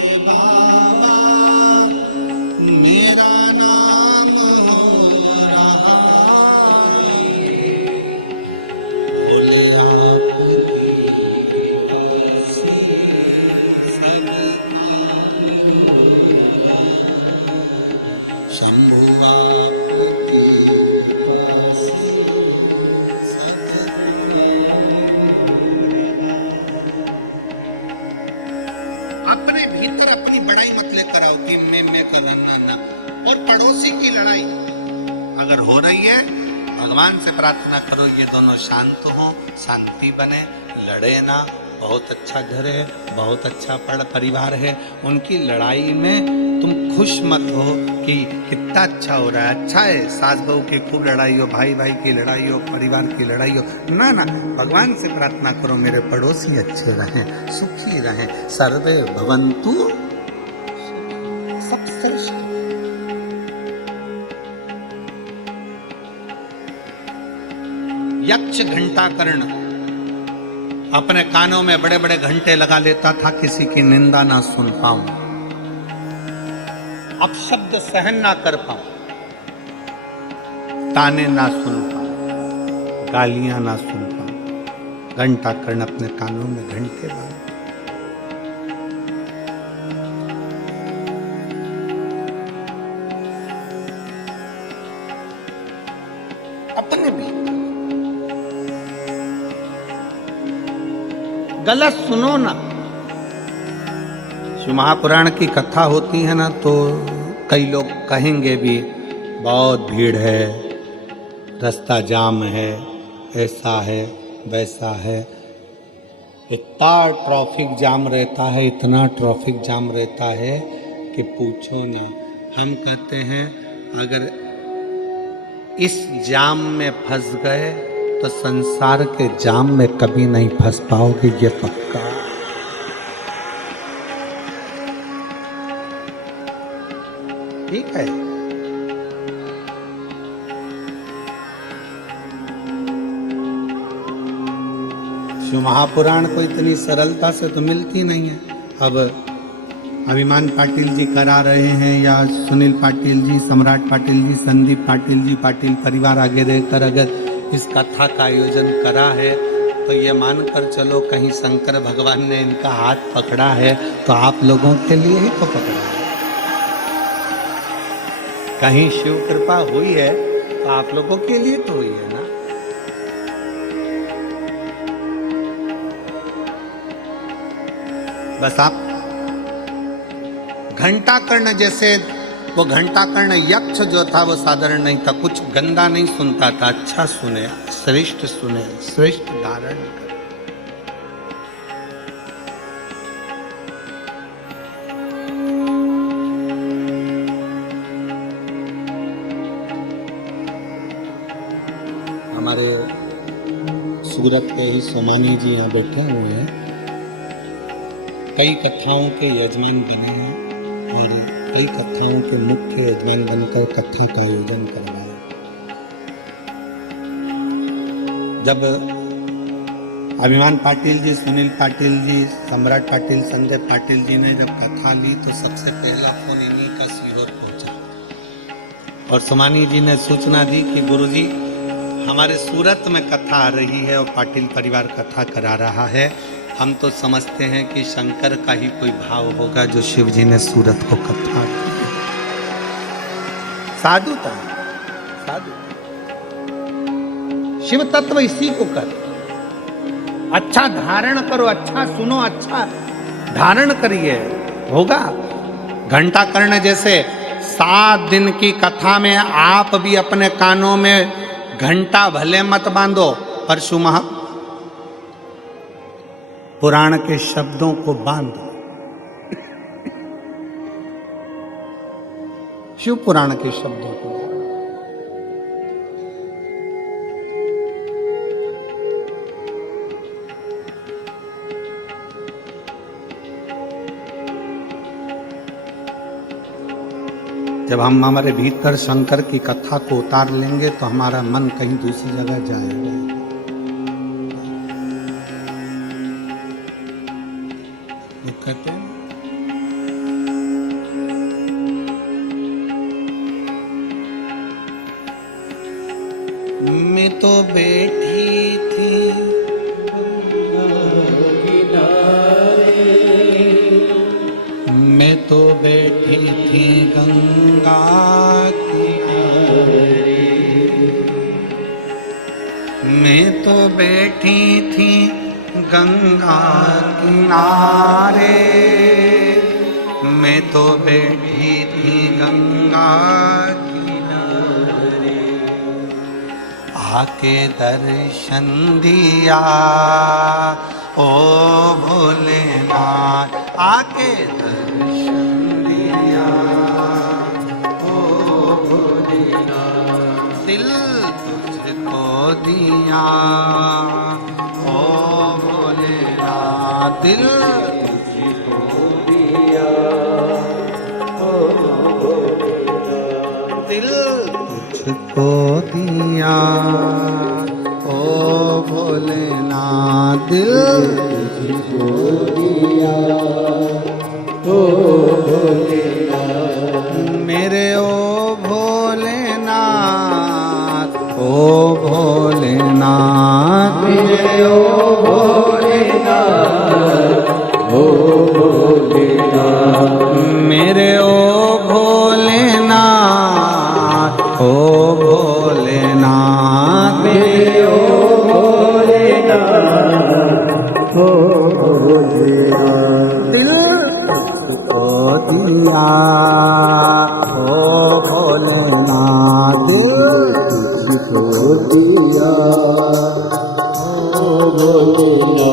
अपने भीतर अपनी बड़ाई मत लेकर आओ कि मैं कर ना। और पड़ोसी की लड़ाई अगर हो रही है, भगवान से प्रार्थना करो ये दोनों शांत हो, शांति बने, लड़े ना। बहुत अच्छा घर है, बहुत अच्छा परिवार है, उनकी लड़ाई में तुम खुश मत हो कि कितना अच्छा हो रहा है। अच्छा है सास बहू की खूब लड़ाई हो, भाई भाई की लड़ाई हो, परिवार की लड़ाई हो, ना ना। भगवान से प्रार्थना करो मेरे पड़ोसी अच्छे रहें, सुखी रहें, सर्वे भवन्तु सब श्रेष्ठ। यक्ष घंटाकर्ण अपने कानों में बड़े बड़े घंटे लगा लेता था, किसी की निंदा ना सुन पाऊं, अपशब्द सहन ना कर पाऊं, ताने ना सुन पाऊं, गालियां ना सुन पाऊं। घंटाकर्ण अपने कानों में घंटे बांध, अपने भी गलत सुनो ना। शिव महापुराण की कथा होती है ना, तो कई लोग कहेंगे भी बहुत भीड़ है, रास्ता जाम है, ऐसा है वैसा है। इतना ट्रैफिक जाम रहता है, इतना ट्रैफिक जाम रहता है कि पूछो ना। हम कहते हैं अगर इस जाम में फंस गए तो संसार के जाम में कभी नहीं फंस पाओगे, ये पक्का। ठीक है। शिव महापुराण को इतनी सरलता से तो मिलती नहीं है। अब अभिमान पाटिल जी करा रहे हैं, या सुनील पाटिल जी, सम्राट पाटिल जी, संदीप पाटिल जी, पाटिल परिवार आगे रहकर अगर इस कथा का आयोजन करा है तो ये मानकर चलो कहीं शंकर भगवान ने इनका हाथ पकड़ा है तो आप लोगों के लिए ही तो पकड़ा है। कहीं शिव कृपा हुई है तो आप लोगों के लिए तो हुई है ना। बस आप घंटाकर्ण जैसे, वो घंटाकर्ण यक्ष जो था वो साधारण नहीं था, कुछ गंदा नहीं सुनता था, अच्छा सुने, श्रेष्ठ सुने, श्रेष्ठ धारण करे। हमारे सूरत के ही सोमानी जी यहाँ बैठे हुए हैं, कई कथाओं के यजमान बने हैं और कई कथाओं के मुख्य यजमान बनकर कथा का आयोजन करवाया। जब अभिमान पाटिल जी, सुनील पाटिल जी, सम्राट पाटिल, संजय पाटिल जी ने जब कथा ली तो सबसे पहला फोन इन्हीं का सीहोर पहुंचा और सोमानी जी ने सूचना दी कि गुरुजी हमारे सूरत में कथा आ रही है और पाटिल परिवार कथा करा रहा है। हम तो समझते हैं कि शंकर का ही कोई भाव होगा जो शिव जी ने सूरत को कथा की। साधु था, साधु। शिव तत्व इसी को कर, अच्छा धारण करो, अच्छा सुनो, अच्छा धारण करिए, होगा। घंटाकर्ण जैसे 7 दिन की कथा में आप भी अपने कानों में घंटा भले मत बांधो, पर शिव पुराण के शब्दों को बांधो। शिव पुराण के शब्दों को जब हम हमारे भीतर शंकर की कथा को उतार लेंगे तो हमारा मन कहीं दूसरी जगह जाएगा। वो कहते हैं मैं तो बैठी थी मैं तो बैठी थी गंगा किनारे, मैं तो बैठी थी गंगा किनारे, तो बैठी थी गंगा किनारे, आके दर्शन दिया ओ भोलेनाथ, आके दर्शन दिया ओ भोलेनाथ, दिल तुझको दिया ओ भोलेनाथ, दिल तुझको दिया ओ भोलेनाथ, दिल तुझको दिया ओ भोलेनाथ, दिल तुझको दिया ओ भोलेनाथ, मेरे ओ भोलेनाथ, ओ भोलेनाथ, मेरे ओ भोलेनाथ, ओ भोलेनाथ, मेरे ओ भोलेनाथ, ओ भोलेनाथ, मेरे ओ भोलेनाथ, ओ भोलेनाथ, दिल तुझको दिया ओ भोलेनाथ, दिल तुझको दिया ओ भोलेनाथ।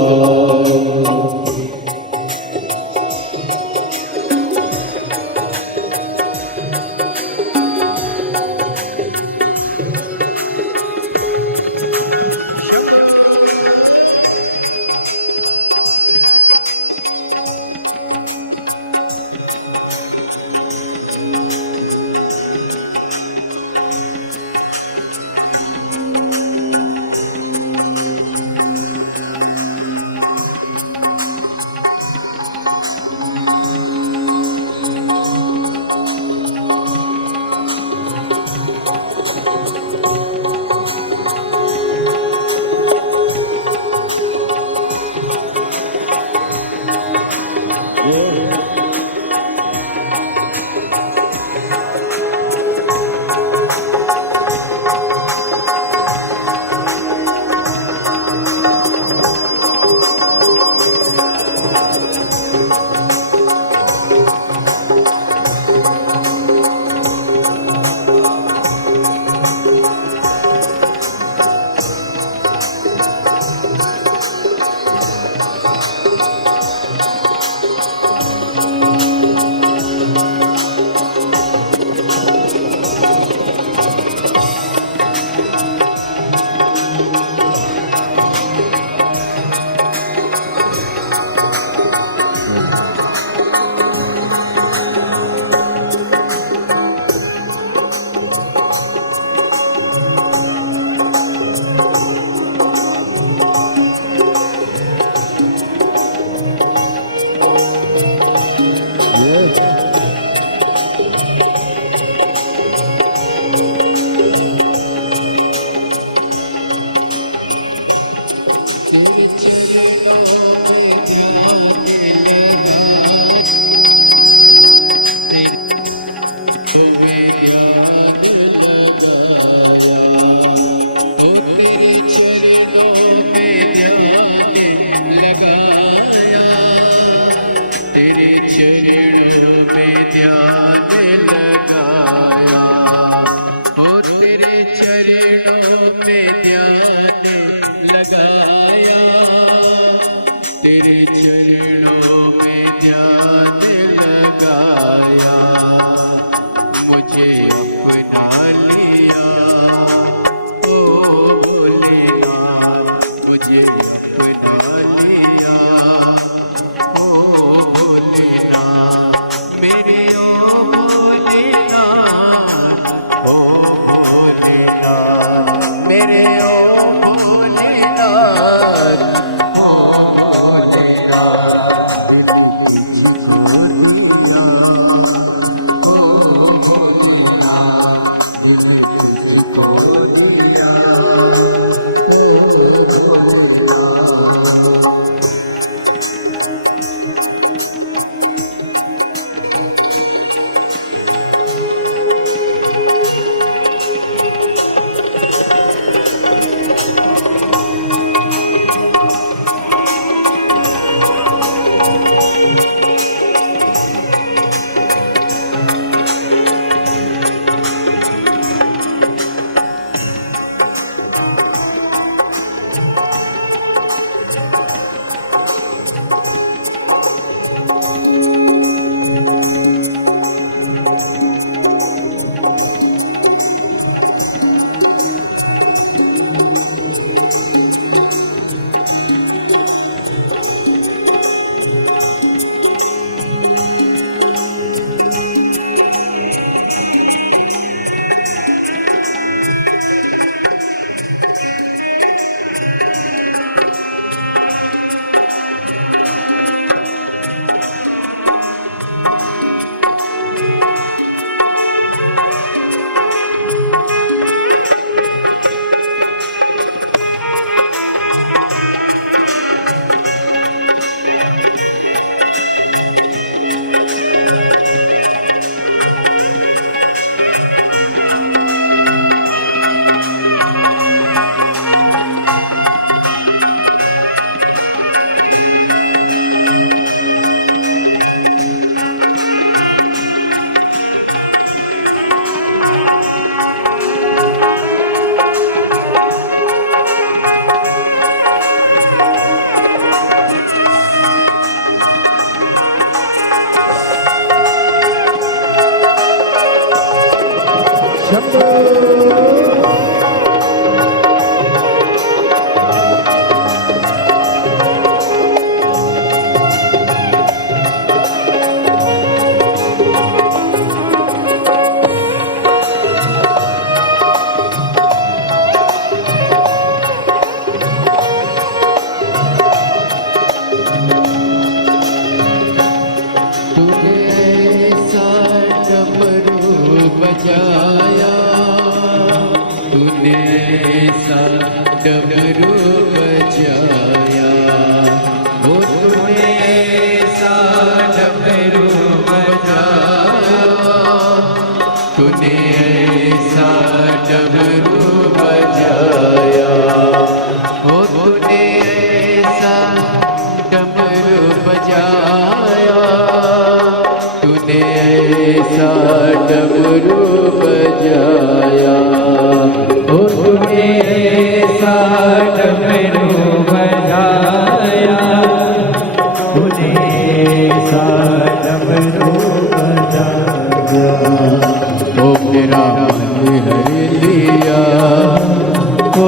बजाया, तूने ऐसा डमरू बजाया, ओ तूने ऐसा डमरू बजाया, तूने ऐसा डमरू बजाया, ओ तूने ऐसा डमरू बजाया, तूने ऐसा डमरू बजाया, ओ तूने ऐसा डमरू बजाया, तूने ऐसा डमरू बजाया, ओ मेरा मन हर लिया, ओ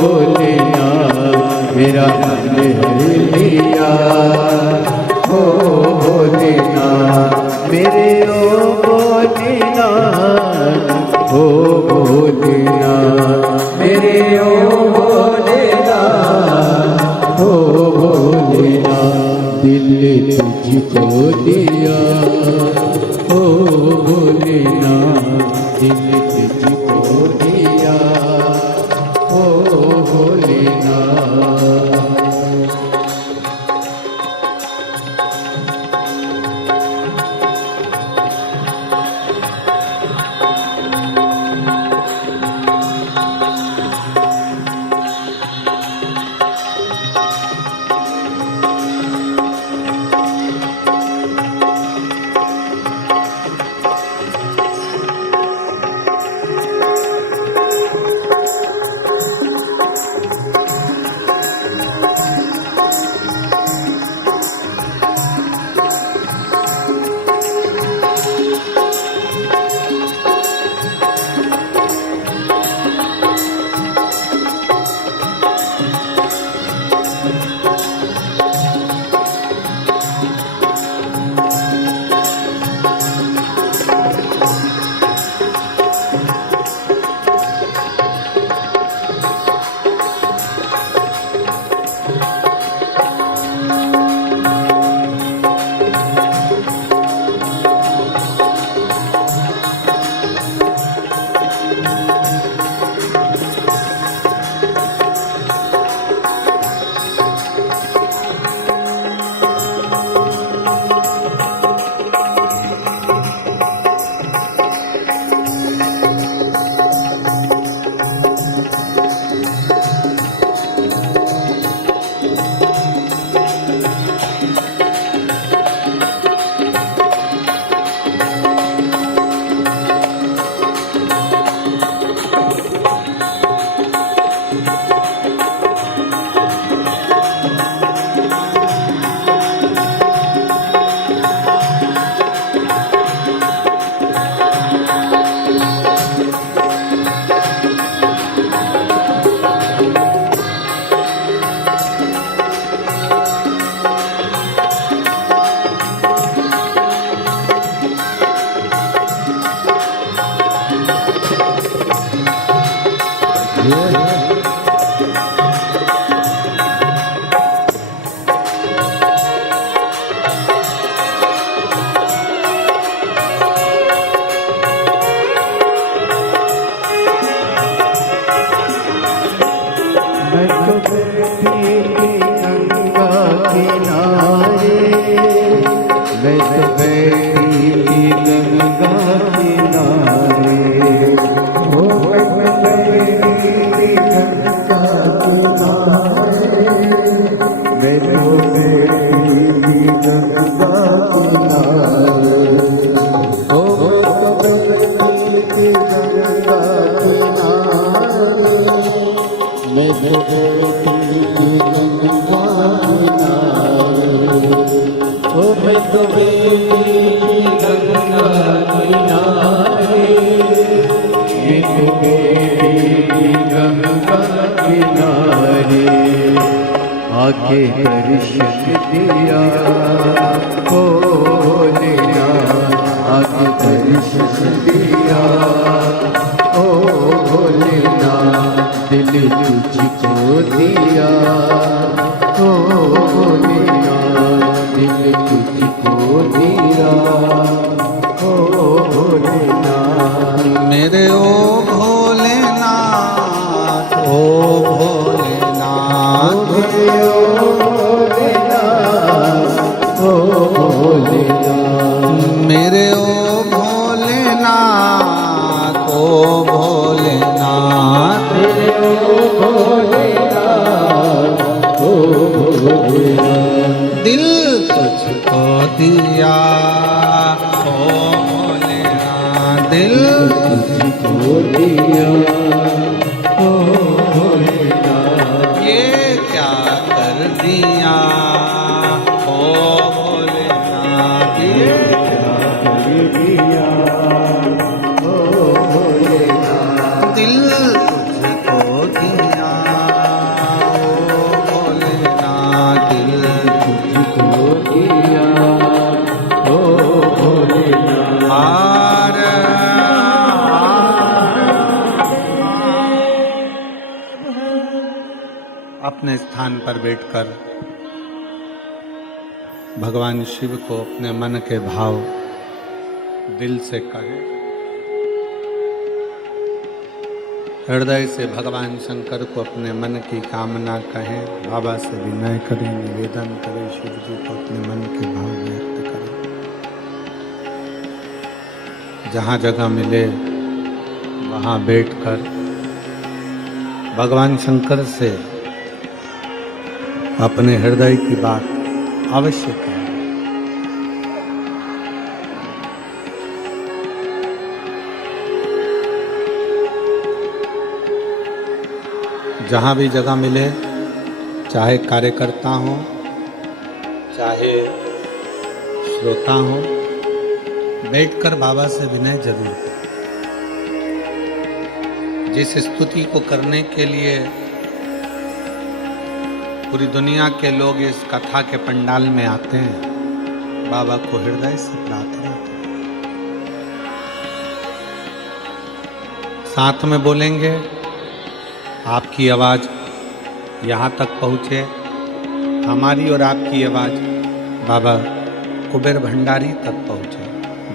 भोलेनाथ मेरा मन हर लिया, ओ भोलेनाथ मेरे ओ भोलेनाथ, ओ भोलेनाथ मेरे ओ भोलेनाथ, ओ भोलेनाथ दिल तुझको दिया, ओ भोलेनाथ दिल तुझको दिया, ओ भोलेनाथ। आके दर्शन दिया भोलेनाथ, आके दर्शन दिया ओ भोलेनाथ, दिल तुझको दिया ओ भोलेनाथ, दिल तुझको दिया ओ भोलेनाथ। तुझको दिया ओ भोलेनाथ, दिल तुझको दिया ओ भोलेनाथ, ये क्या कर दिया ओ भोलेनाथ, ये क्या कर दिया ओ भोलेनाथ, दिल तुझको दिया ओ भोलेनाथ, दिल तुझको दिया ओ भोलेनाथ। हार अपने स्थान पर बैठकर भगवान शिव को अपने मन के भाव दिल से कहे, हृदय से भगवान शंकर को अपने मन की कामना कहें, बाबा से विनय करें, निवेदन करें, शिव जी को अपने मन के भाव व्यक्त करें। जहाँ जगह मिले वहाँ बैठकर भगवान शंकर से अपने हृदय की बात अवश्य करें। जहाँ भी जगह मिले, चाहे कार्यकर्ता हो, चाहे श्रोता हो, बैठकर बाबा से विनय जरूर करें। जिस स्तुति को करने के लिए पूरी दुनिया के लोग इस कथा के पंडाल में आते हैं, बाबा को हृदय से प्रार्थना करें। साथ में बोलेंगे, आपकी आवाज़ यहाँ तक पहुँचे, हमारी और आपकी आवाज़ बाबा कुबेर भंडारी तक पहुँचे।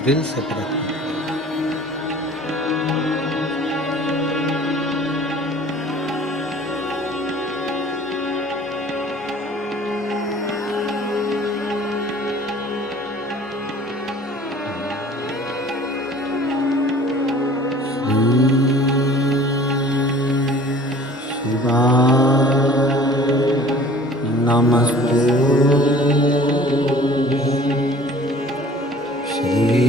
दिल से प्रार्थना नमस्ते श्री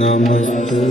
नमस्ते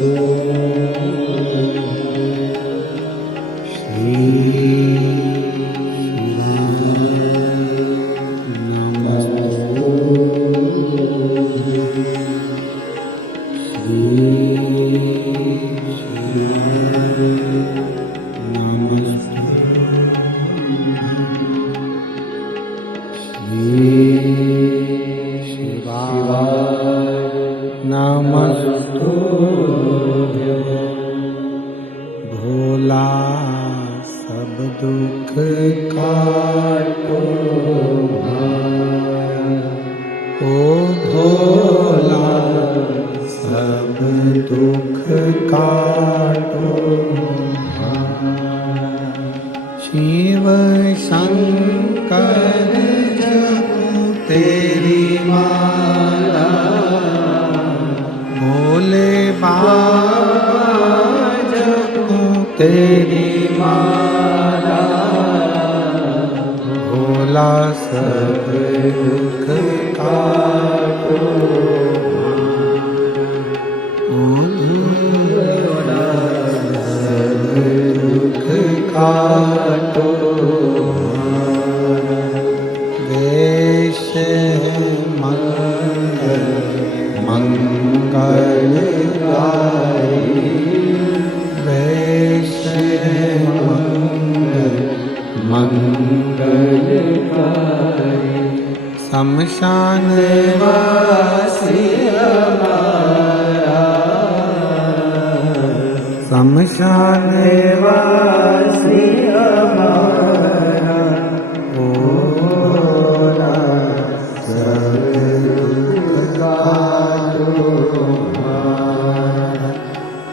भोला सब दुख काटो ओ भोला सब दुख काटो शिव शंकर जपो तेरी माला भोले बाबा जपो तेरी माला भोला सब दुख काटो भोला सब दुख काटो देश मंगल मंगल वेश मंगल मंगल शमशान वासी हमारा शमशान वासी हमारा भोला सब दुख काटो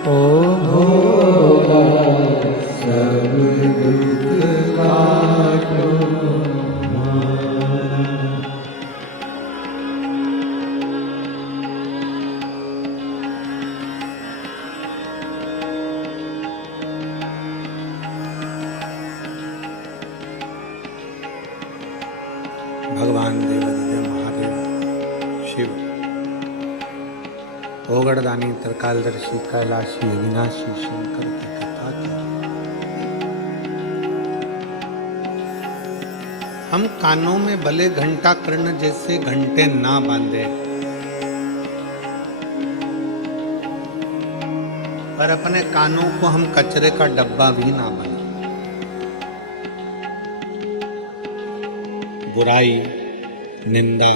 ओ भोला सब दुख काटो भगवान देवादिदेव महादेव शिव ओगड़दानी त्रिकालदर्शी कैलाशी अविनाशी शंकर की कथा क्या। हम कानों में भले घंटा कर्ण जैसे घंटे ना बांधे, पर अपने कानों को हम कचरे का डब्बा भी ना बनाए। बुराई, निंदा,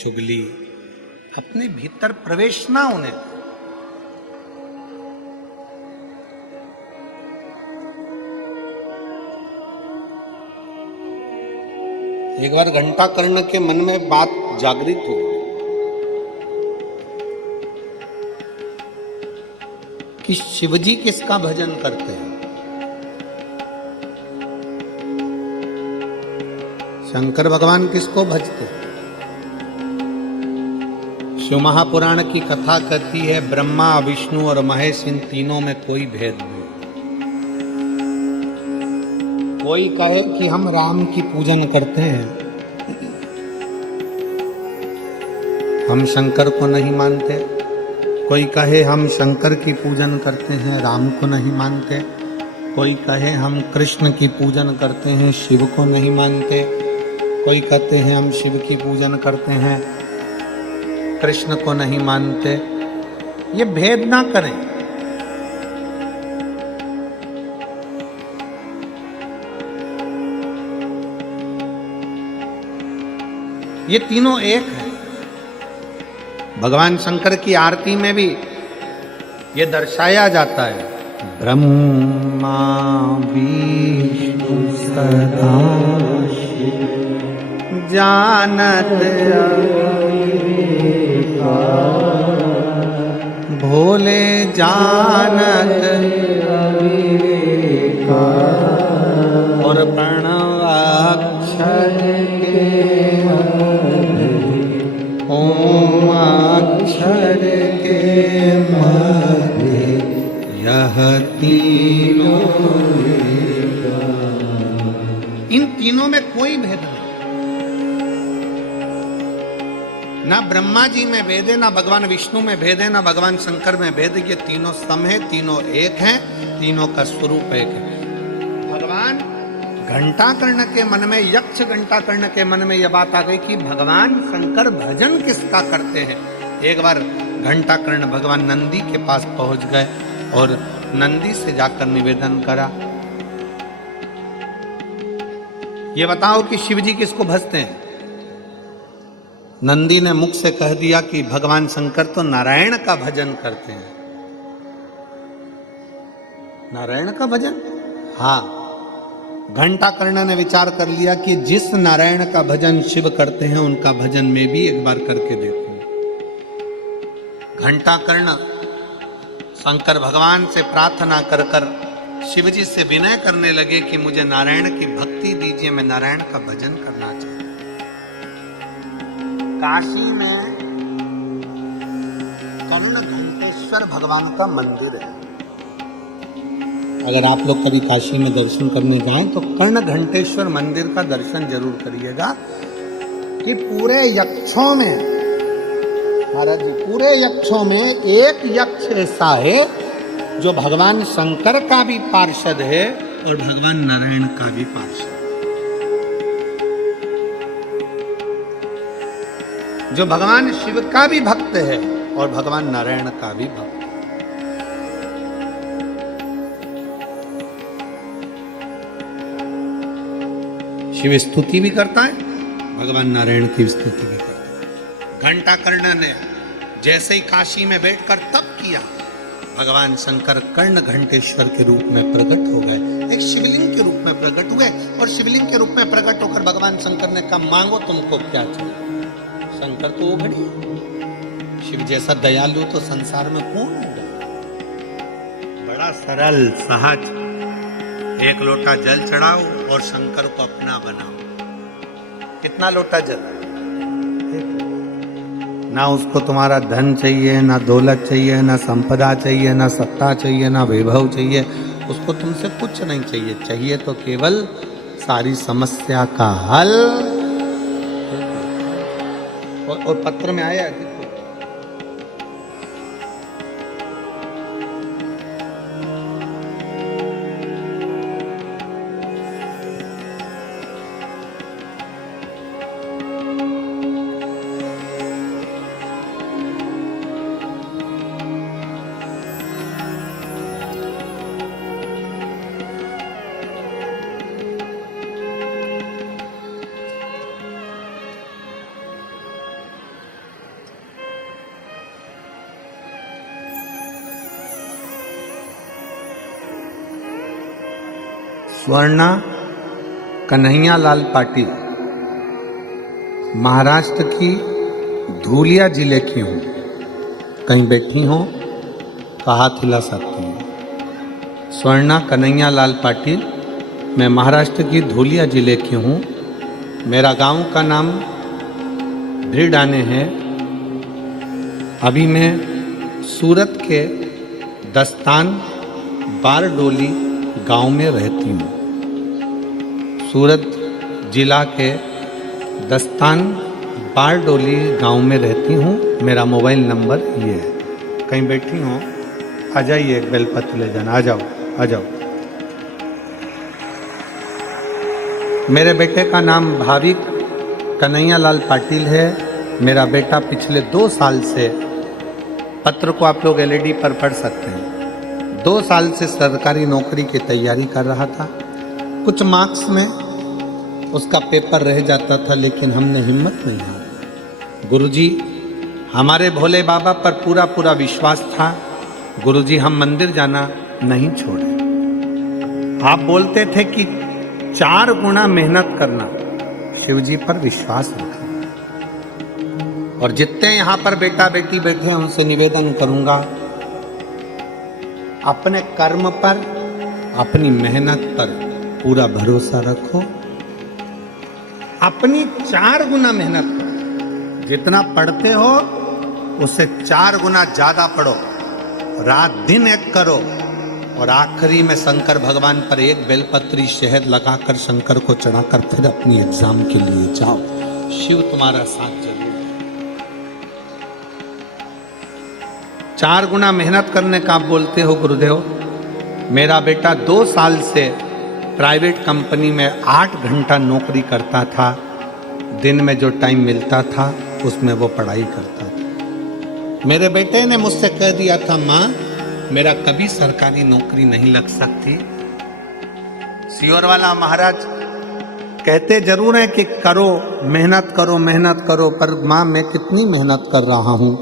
चुगली अपने भीतर प्रवेश ना होने। एक बार घंटा कर्ण के मन में बात जागृत हुई कि शिवजी किसका भजन करते हैं। शंकर भगवान किसको भजते हैं। शिव महापुराण की कथा कहती है ब्रह्मा, विष्णु और महेश इन तीनों में कोई भेद नहीं। कोई कहे कि हम राम की पूजन करते हैं, हम शंकर को नहीं मानते। कोई कहे हम शंकर की पूजन करते हैं, राम को नहीं मानते। कोई कहे हम कृष्ण की पूजन करते हैं, शिव को नहीं मानते। कोई कहते हैं हम शिव की पूजन करते हैं, कृष्ण को नहीं मानते। ये भेद ना करें। ये तीनों एक है। भगवान शंकर की आरती में भी ये दर्शाया जाता है ब्रह्मा विष्णु सदा जानत भोले जानत और प्रणवाक्षर ओम अक्षर के मध्य यह तीनों। इन तीनों में कोई भेद नहीं। ना ब्रह्मा जी में भेद है, ना भगवान विष्णु में भेद है, ना भगवान शंकर में भेद है। ये तीनों सम है, तीनों एक हैं, तीनों का स्वरूप एक है। भगवान घंटा कर्ण के मन में, यक्ष घंटा कर्ण के मन में यह बात आ गई कि भगवान शंकर भजन किसका करते हैं। एक बार घंटा कर्ण भगवान नंदी के पास पहुंच गए और नंदी से जाकर निवेदन करा, ये बताओ कि शिवजी किसको भजते हैं। नंदी ने मुख से कह दिया कि भगवान शंकर तो नारायण का भजन करते हैं। नारायण का भजन? हाँ। घंटा कर्ण ने विचार कर लिया कि जिस नारायण का भजन शिव करते हैं उनका भजन मैं भी एक बार करके देखूं। घंटा कर्ण शंकर भगवान से प्रार्थना कर कर शिवजी से विनय करने लगे कि मुझे नारायण की भक्ति दीजिए, मैं नारायण का भजन करना चाहता हूं। काशी में कर्ण घंटेश्वर भगवान का मंदिर है। अगर आप लोग कभी काशी में दर्शन करने जाएं तो कर्ण घंटेश्वर मंदिर का दर्शन जरूर करिएगा कि पूरे यक्षों में, महाराज जी, पूरे यक्षों में एक यक्ष ऐसा है जो भगवान शंकर का भी पार्षद है और भगवान नारायण का भी पार्षद, जो भगवान शिव का भी भक्त है और भगवान नारायण का भी भक्त। शिव स्तुति भी करता है, भगवान नारायण की स्तुति भी करता है। घंटा कर्ण ने जैसे ही काशी में बैठकर तप किया, भगवान शंकर कर्ण घंटेश्वर के रूप में प्रकट हो गए, एक शिवलिंग के रूप में प्रकट हुए। और शिवलिंग के रूप में प्रकट होकर भगवान शंकर ने कहा, मांगो तुमको क्या चाहिए। शंकर तो वो घड़ी, शिव जैसा दयालु तो संसार में कौन होगा। बड़ा सरल सहज, एक लोटा जल चढ़ाओ और शंकर को अपना बनाओ। कितना लोटा जल? ना उसको तुम्हारा धन चाहिए, ना दौलत चाहिए, ना संपदा चाहिए, ना सत्ता चाहिए, ना वैभव चाहिए। उसको तुमसे कुछ नहीं चाहिए। चाहिए तो केवल सारी समस्या का हल और पत्र में आया है देखो। स्वर्णा कन्हैया लाल पाटिल महाराष्ट्र की धूलिया जिले की हूँ। कहीं बैठी हो तो हाथ हिला सकती हूँ। स्वर्णा कन्हैया लाल पाटिल, मैं महाराष्ट्र की धूलिया जिले की हूँ। मेरा गांव का नाम भिड़ाने है। अभी मैं सूरत के दस्तान बारडोली गांव में रहती हूँ। सूरत जिला के दस्तान बारडोली गांव में रहती हूँ। मेरा मोबाइल नंबर ये है। कहीं बैठी हो आ जाइए, एक बेलपत्र ले जाना। आ जाओ आ जाओ। मेरे बेटे का नाम भाविक कन्हैया लाल पाटिल है। मेरा बेटा पिछले 2 साल से, पत्र को आप लोग एलईडी पर पढ़ सकते हैं, 2 साल से सरकारी नौकरी की तैयारी कर रहा था। कुछ मार्क्स में उसका पेपर रह जाता था, लेकिन हमने हिम्मत नहीं हारी। गुरुजी, हमारे भोले बाबा पर पूरा पूरा विश्वास था। गुरुजी, हम मंदिर जाना नहीं छोड़े। आप बोलते थे कि 4 गुना मेहनत करना, शिवजी पर विश्वास रखना। और जितने यहाँ पर बेटा बेटी बैठे हैं उनसे निवेदन करूंगा, अपने कर्म पर, अपनी मेहनत पर पूरा भरोसा रखो। अपनी 4 गुना मेहनत करो। जितना पढ़ते हो उससे 4 गुना ज्यादा पढ़ो। रात दिन एक करो। और आखिरी में शंकर भगवान पर एक बेलपत्री शहद लगाकर शंकर को चढ़ाकर फिर अपनी एग्जाम के लिए जाओ। शिव तुम्हारा साथ जरूर। 4 गुना मेहनत करने का आप बोलते हो गुरुदेव। मेरा बेटा 2 साल से प्राइवेट कंपनी में 8 घंटा नौकरी करता था। दिन में जो टाइम मिलता था उसमें वो पढ़ाई करता था। मेरे बेटे ने मुझसे कह दिया था, माँ मेरा कभी सरकारी नौकरी नहीं लग सकती। सियोर वाला महाराज कहते जरूर हैं कि करो, मेहनत करो, मेहनत करो, पर माँ मैं कितनी मेहनत कर रहा हूँ,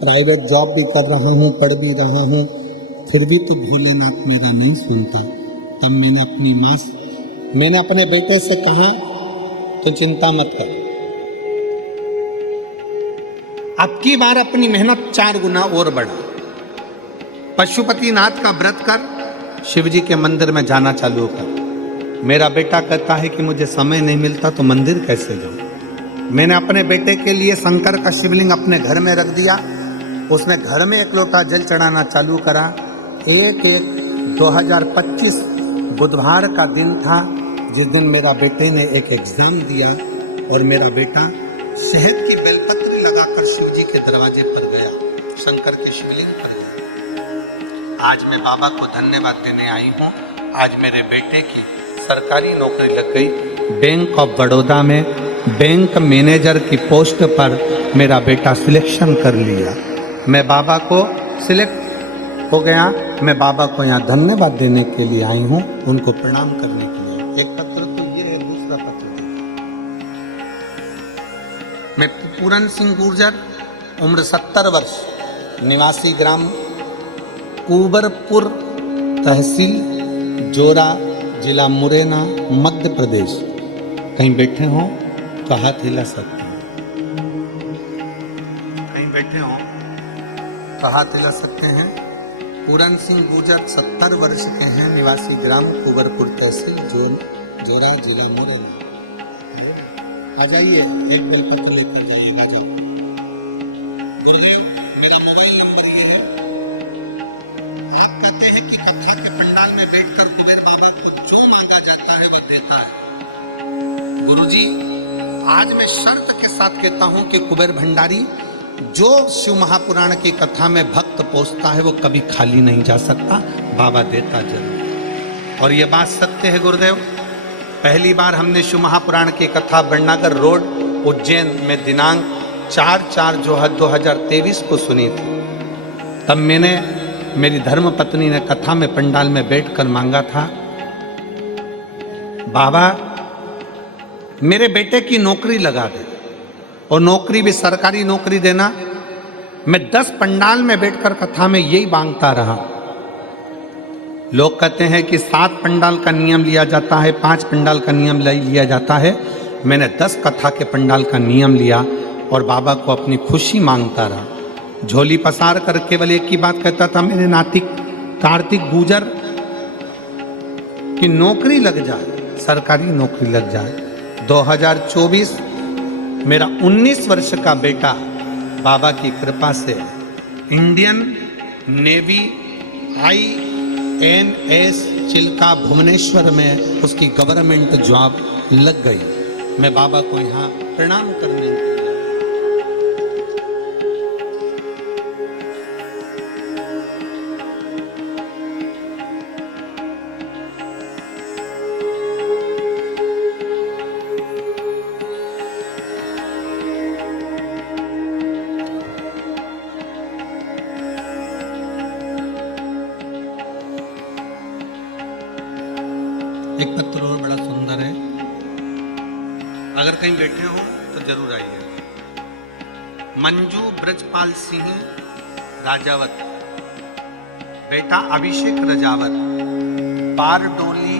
प्राइवेट जॉब भी कर रहा हूँ, पढ़ भी रहा हूँ, फिर भी तो भोलेनाथ मेरा नहीं सुनता। तब मैंने अपने बेटे से कहा, तो चिंता मत कर, अब की बार अपनी मेहनत 4 गुना और बढ़ा। पशुपतिनाथ का व्रत कर, शिवजी के मंदिर में जाना चालू कर। मेरा बेटा कहता है कि मुझे समय नहीं मिलता तो मंदिर कैसे जाऊं। मैंने अपने बेटे के लिए शंकर का शिवलिंग अपने घर में रख दिया। उसने घर में 1 लोटा जल चढ़ाना चालू करा। 1/1/2025 बुधवार का दिन था, जिस दिन मेरा बेटे ने एक एग्जाम दिया। और मेरा बेटा शहद की बेलपत्री लगाकर शिवजी के दरवाजे पर गया, शंकर के शिवलिंग पर गया। आज मैं बाबा को धन्यवाद देने आई हूँ। आज मेरे बेटे की सरकारी नौकरी लग गई। बैंक ऑफ बड़ौदा में बैंक मैनेजर की पोस्ट पर मेरा बेटा सिलेक्शन कर लिया। मैं बाबा को सिलेक्ट हो गया। मैं बाबा को यहाँ धन्यवाद देने के लिए आई हूँ, उनको प्रणाम करने के लिए। एक पत्र तो ये है, दूसरा पत्र मैं पूरन सिंह गुर्जर, उम्र 70 वर्ष, निवासी ग्राम कुबरपुर, तहसील जोरा, जिला मुरैना, मध्य प्रदेश। कहीं बैठे हो तो हाथ हिला सकते हैं। कहीं बैठे हो तो हाथ हिला सकते हैं। पूरन सिंह गुर्जर 70 वर्ष के हैं, निवासी ग्राम कुबरपुर, तहसील जोरा, जिला मुरैना। आ जाइए, एक बेलपत्र लेकर जाइएगा। जाओ गुरुदेव, मेरा मोबाइल नंबर ये है। आप कहते हैं कि कथा के पंडाल में बैठकर कुबेर बाबा को जो मांगा जाता है वह देता है। गुरुजी, आज मैं शर्त के साथ कहता हूं कि कुबेर भंडारी, जो शिव महापुराण की कथा में भक्त पहुंचता है वो कभी खाली नहीं जा सकता, बाबा देता जरूर। और ये बात सत्य है गुरुदेव। पहली बार हमने शिव महापुराण की कथा बड़नागर रोड उज्जैन में दिनांक 4/4/2023 को सुनी थी। तब मैंने, मेरी धर्म पत्नी ने कथा में पंडाल में बैठकर मांगा था, बाबा मेरे बेटे की नौकरी लगा दे, और नौकरी भी सरकारी नौकरी देना। मैं 10 पंडाल में बैठकर कथा में यही मांगता रहा। लोग कहते हैं कि 7 पंडाल का नियम लिया जाता है, 5 पंडाल का नियम लिया जाता है। मैंने 10 कथा के पंडाल का नियम लिया और बाबा को अपनी खुशी मांगता रहा। झोली पसार कर केवल एक ही बात कहता था, मेरे नाती कार्तिक गुजर की नौकरी लग जाए, सरकारी नौकरी लग जाए। 2024 मेरा 19 वर्ष का बेटा बाबा की कृपा से Indian navy INS Chilka Bhubaneswar में उसकी गवर्नमेंट जॉब लग गई। मैं बाबा को यहाँ प्रणाम करने, एक पत्र और बड़ा सुंदर है, अगर कहीं बैठे हो तो जरूर आइए। मंजू ब्रजपाल सिंह राजावत, बेटा अभिषेक राजावत, बारडोली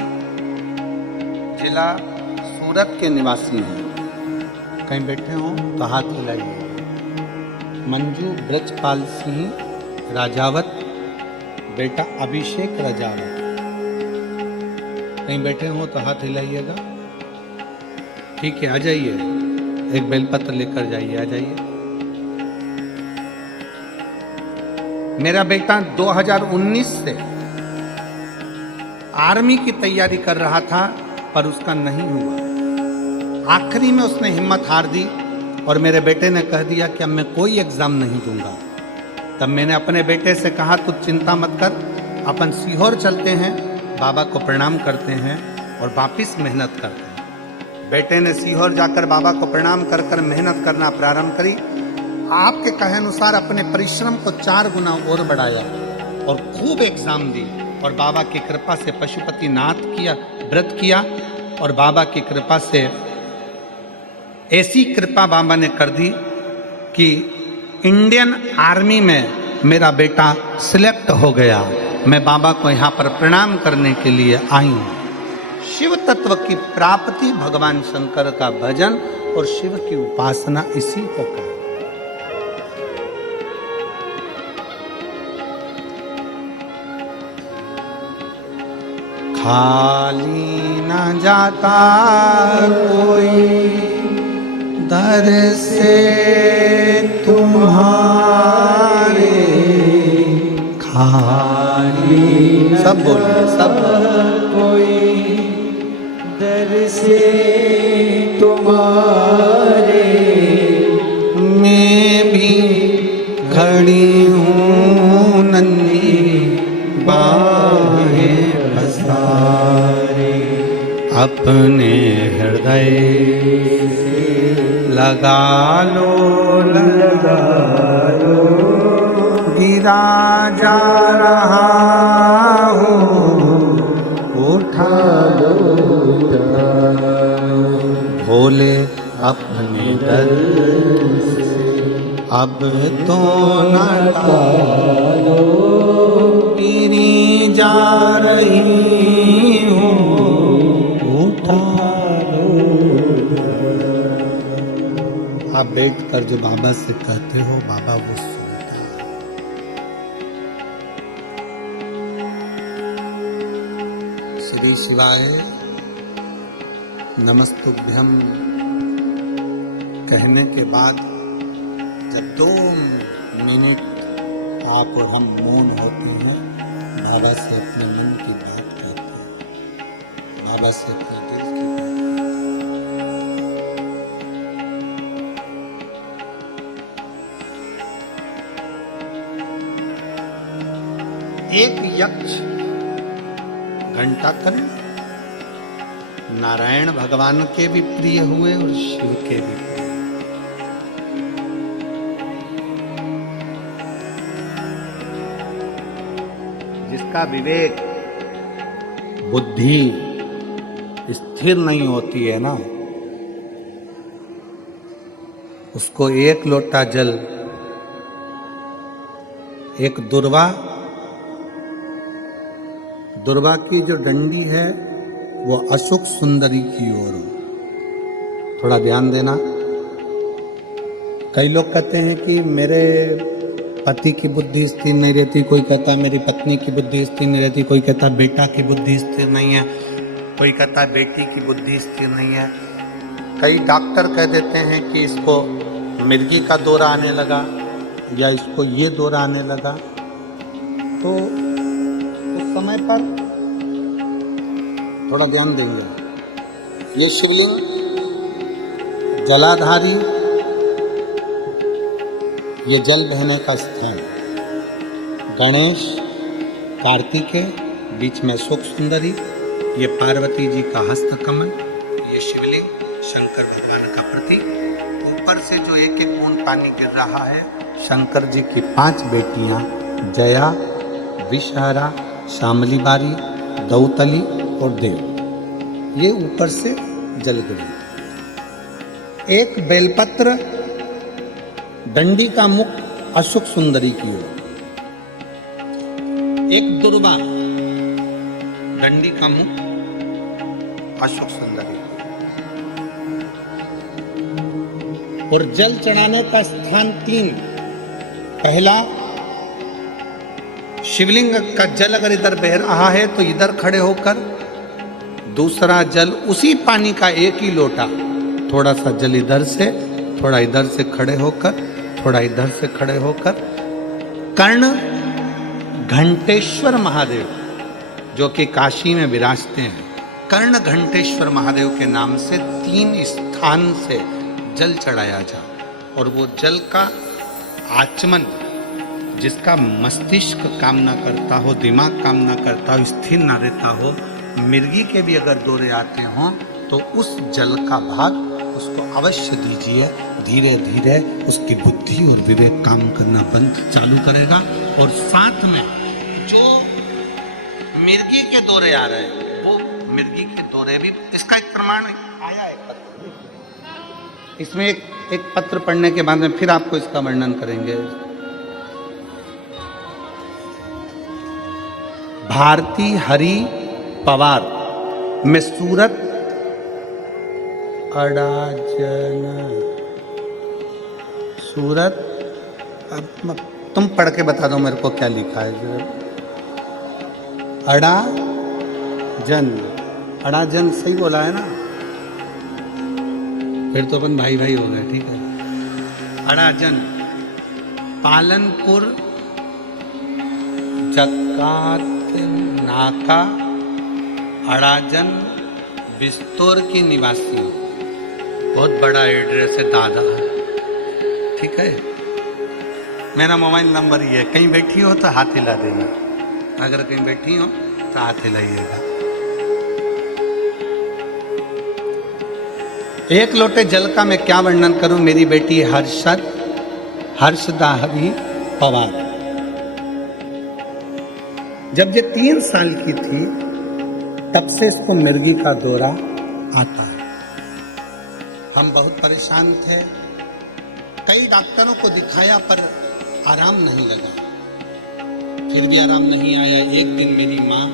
जिला सूरत के निवासी हैं। कहीं बैठे हो तो हाथ हिलाइए। मंजू ब्रजपाल सिंह राजावत, बेटा अभिषेक राजावत। कहीं बैठे हो तो हाथ हिलाइएगा। ठीक है, आ जाइए, एक बेलपत्र लेकर जाइए, आ जाइए। मेरा बेटा 2019 से आर्मी की तैयारी कर रहा था, पर उसका नहीं हुआ। आखिरी में उसने हिम्मत हार दी और मेरे बेटे ने कह दिया कि अब मैं कोई एग्जाम नहीं दूंगा। तब मैंने अपने बेटे से कहा, तू चिंता मत कर, अपन सीहोर चलते हैं, बाबा को प्रणाम करते हैं और वापिस मेहनत करते हैं। बेटे ने सीहोर जाकर बाबा को प्रणाम कर कर मेहनत करना प्रारंभ करी। आपके कहे अनुसार अपने परिश्रम को 4 गुना और बढ़ाया और खूब एग्जाम दी, और बाबा की कृपा से पशुपति नाथ किया, व्रत किया, और बाबा की कृपा से ऐसी कृपा बाबा ने कर दी कि इंडियन आर्मी में मेरा बेटा सिलेक्ट हो गया। मैं बाबा को यहाँ पर प्रणाम करने के लिए आई हूँ। शिव तत्व की प्राप्ति, भगवान शंकर का भजन और शिव की उपासना, इसी को कहा। खाली न जाता कोई दर से तुम्हारे, खाली सब बोलिए, सब कोई दर से तुम्हारे, मैं भी खड़ी हूँ नन्ही बाहें पसारे, अपने हृदय से लगा लो, लगा लो, गिरा जा रहा हूँ, उठा लो, भोले अपने दर से अब तो न टालो, गिरी जा रही हूँ, उठा लो। आप बैठकर जो बाबा से कहते हो, बाबा वो सुनता है। श्री शिवाय नमस्तुभ्यम कहने के बाद जब 2 मिनट आप और हम मौन होते हैं, बाबा से अपने मन की बात कहते हैं, बाबा से अपने दिल की बात। एक यक्ष घंटा करें, नारायण भगवान के भी प्रिय हुए और शिव के भी प्रिय। जिसका विवेक बुद्धि स्थिर नहीं होती है ना, उसको एक लोटा जल, एक दुर्वा की जो डंडी है वो अशोक सुंदरी की ओर हो। थोड़ा ध्यान देना। कई लोग कहते हैं कि मेरे पति की बुद्धि स्थिर नहीं रहती, कोई कहता मेरी पत्नी की बुद्धि स्थिर नहीं रहती, कोई कहता बेटा की बुद्धि स्थिर नहीं है, कोई कहता बेटी की बुद्धि स्थिर नहीं है। कई डॉक्टर कह देते हैं कि इसको मिर्गी का दौरा आने लगा या इसको ये दौरा आने लगा। तो उस समय पर थोड़ा ध्यान देंगे। ये शिवलिंग जलाधारी, ये जल बहने का स्थान, गणेश कार्तिकेय, बीच में अशोक सुंदरी, ये पार्वती जी का हस्तकमल, ये शिवलिंग शंकर भगवान का प्रतीक। ऊपर से जो एक एक बूंद पानी गिर रहा है, शंकर जी की 5 बेटियां जया, विषहरा, शामली बारी, दौतली और देव, ये ऊपर से जल गिरी। एक बेलपत्र डंडी का मुख अशोक सुंदरी की ओर, एक दुर्वा डंडी का मुख अशोक सुंदरी, और जल चढ़ाने का स्थान 3। पहला, शिवलिंग का जल अगर इधर बह रहा है तो इधर खड़े होकर, दूसरा जल उसी पानी का एक ही लोटा, थोड़ा सा जल इधर से, थोड़ा इधर से खड़े होकर, थोड़ा इधर से खड़े होकर, कर्ण घंटेश्वर महादेव जो कि काशी में विराजते हैं, कर्ण घंटेश्वर महादेव के नाम से 3 स्थान से जल चढ़ाया जा, और वो जल का आचमन जिसका मस्तिष्क काम ना करता हो, दिमाग काम ना करता हो, स्थिर ना रहता हो, मिर्गी के भी अगर दौरे आते हों तो उस जल का भाग उसको अवश्य दीजिए। धीरे धीरे उसकी बुद्धि और विवेक काम करना बंद चालू करेगा। और साथ में जो मिर्गी के दौरे आ रहे हैं वो मिर्गी के दौरे भी, इसका एक प्रमाण आया है पत्र। इसमें एक पत्र पढ़ने के बाद में फिर आपको इसका वर्णन करेंगे। भारती हरि पवार में सूरत अड़ाजन, सूरत, अब तुम पढ़ के बता दो मेरे को क्या लिखा है। अड़ाजन, अड़ाजन सही बोला है ना? फिर तो अपन भाई भाई हो गए, ठीक है। अड़ाजन, पालनपुर जकात नाका अड़ाजन बिस्तौर की निवासी। बहुत बड़ा एड्रेस है दादा, ठीक है। मेरा मोबाइल नंबर ये है, कहीं बैठी हो तो हाथ हिला देना, अगर कहीं बैठी हो तो हाथ हिलाइएगा। एक लोटे जल का मैं क्या वर्णन करूं। मेरी बेटी हर्षदा हरि पवार, जब ये 3 साल की थी तब से इसको मिर्गी का दौरा आता है। हम बहुत परेशान थे, कई डॉक्टरों को दिखाया पर आराम नहीं लगा, फिर भी आराम नहीं आया। एक दिन मेरी माँ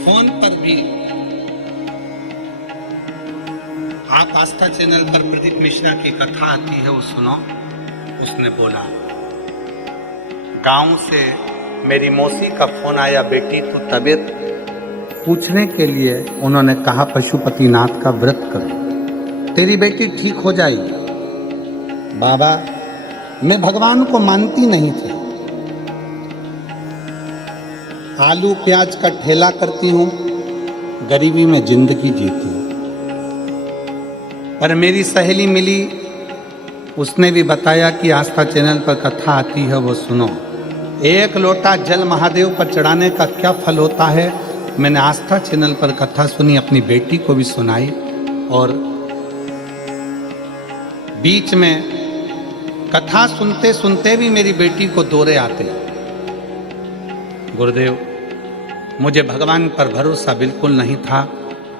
फोन पर भी, आप आस्था चैनल पर प्रदीप मिश्रा की कथा आती है वो सुनो, उसने बोला गांव से मेरी मौसी का फोन आया, बेटी तो तबीयत पूछने के लिए। उन्होंने कहा पशुपतिनाथ का व्रत करो, तेरी बेटी ठीक हो जाएगी। बाबा, मैं भगवान को मानती नहीं थी, आलू प्याज का ठेला करती हूँ, गरीबी में जिंदगी जीती हूँ। पर मेरी सहेली मिली, उसने भी बताया कि आस्था चैनल पर कथा आती है वो सुनो। एक लोटा जल महादेव पर चढ़ाने का क्या फल होता है, मैंने आस्था चैनल पर कथा सुनी, अपनी बेटी को भी सुनाई। और बीच में कथा सुनते सुनते भी मेरी बेटी को दौरे आते। गुरुदेव, मुझे भगवान पर भरोसा बिल्कुल नहीं था,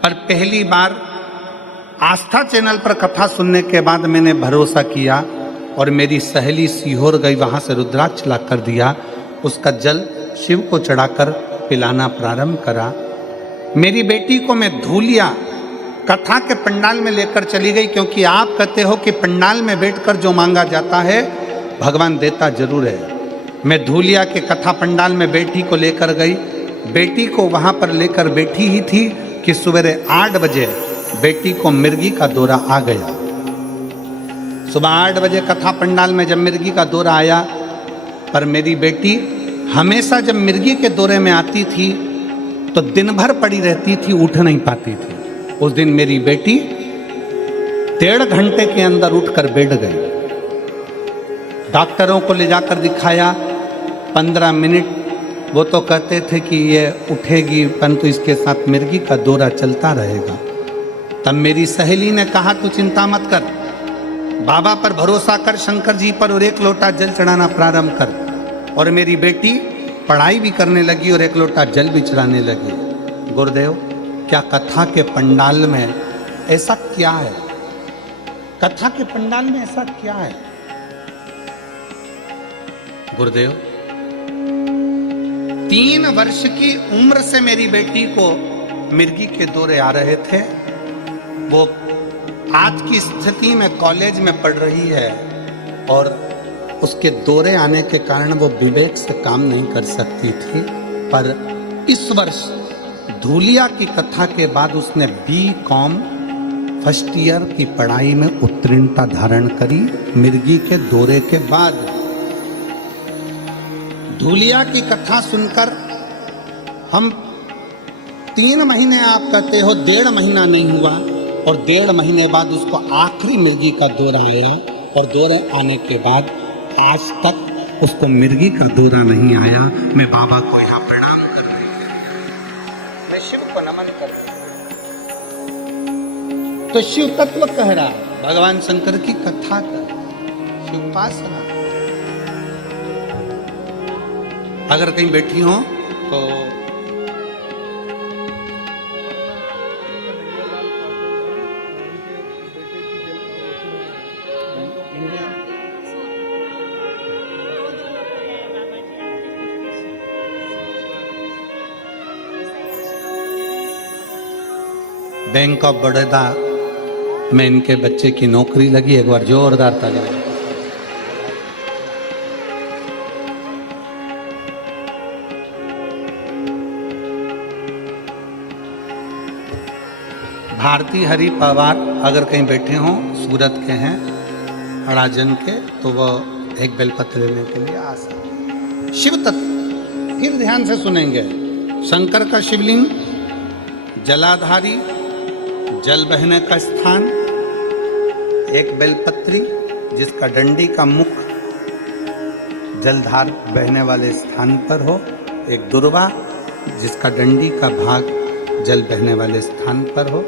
पर पहली बार आस्था चैनल पर कथा सुनने के बाद मैंने भरोसा किया और मेरी सहेली सीहोर गई, वहां से रुद्राक्ष ला कर दिया, उसका जल शिव को चढ़ाकर पिलाना प्रारंभ करा। मेरी बेटी को मैं धूलिया कथा के पंडाल में लेकर चली गई, क्योंकि आप कहते हो कि पंडाल में बैठकर जो मांगा जाता है भगवान देता जरूर है। मैं धूलिया के कथा पंडाल में बेटी को लेकर गई। बेटी को वहां पर लेकर बैठी ही थी कि सवेरे 8 बजे बेटी को मिर्गी का दौरा आ गया। सुबह 8 बजे कथा पंडाल में जब मिर्गी का दौरा आया, पर मेरी बेटी हमेशा जब मिर्गी के दौरे में आती थी तो दिन भर पड़ी रहती थी, उठ नहीं पाती थी। उस दिन मेरी बेटी 1.5 घंटे के अंदर उठकर बैठ गई। डॉक्टरों को ले जाकर दिखाया, 15 मिनट वो तो कहते थे कि ये उठेगी, परंतु इसके साथ मिर्गी का दौरा चलता रहेगा। तब मेरी सहेली ने कहा, तू चिंता मत कर, बाबा पर भरोसा कर, शंकर जी पर, और 1 लोटा जल चढ़ाना प्रारंभ कर। और मेरी बेटी पढ़ाई भी करने लगी और 1 लोटा जल भी चढ़ाने लगी। गुरुदेव, क्या कथा के पंडाल में ऐसा क्या है? कथा के पंडाल में ऐसा क्या है? गुरुदेव, 3 वर्ष की उम्र से मेरी बेटी को मिर्गी के दौरे आ रहे थे। वो आज की स्थिति में कॉलेज में पढ़ रही है और उसके दौरे आने के कारण वो विवेक से काम नहीं कर सकती थी। पर इस वर्ष धूलिया की कथा के बाद उसने BCom फर्स्ट ईयर की पढ़ाई में उत्तीर्णता धारण करी। मिर्गी के दौरे के बाद धूलिया की कथा सुनकर हम 3 महीने, आप कहते हो 1.5 महीना नहीं हुआ, और 1.5 महीने बाद उसको आखिरी मिर्गी का दौरा आया। और दौरा आने के बाद आज तक उसको मिर्गी का दौरा नहीं आया। मैं बाबा को यहाँ प्रणाम कर रही हूँ, मैं शिव को नमन कर रही हूँ। तो शिव तत्व कह रहा, भगवान शंकर की कथा कर, शिवोपासना। अगर कहीं बैठी हो तो बैंक ऑफ बड़ौदा में इनके बच्चे की नौकरी लगी। एक बार जोरदार ताली। भारती हरि पवार अगर कहीं बैठे हों, सूरत के हैं, अड़ाजन के, तो वह एक बेलपत्र लेने के लिए आ सकते। शिव तत्व फिर ध्यान से सुनेंगे। शंकर का शिवलिंग, जलाधारी, जल बहने का स्थान, एक बेलपत्री जिसका डंडी का मुख जलधार बहने वाले स्थान पर हो, एक दुर्वा जिसका डंडी का भाग जल बहने वाले स्थान पर हो,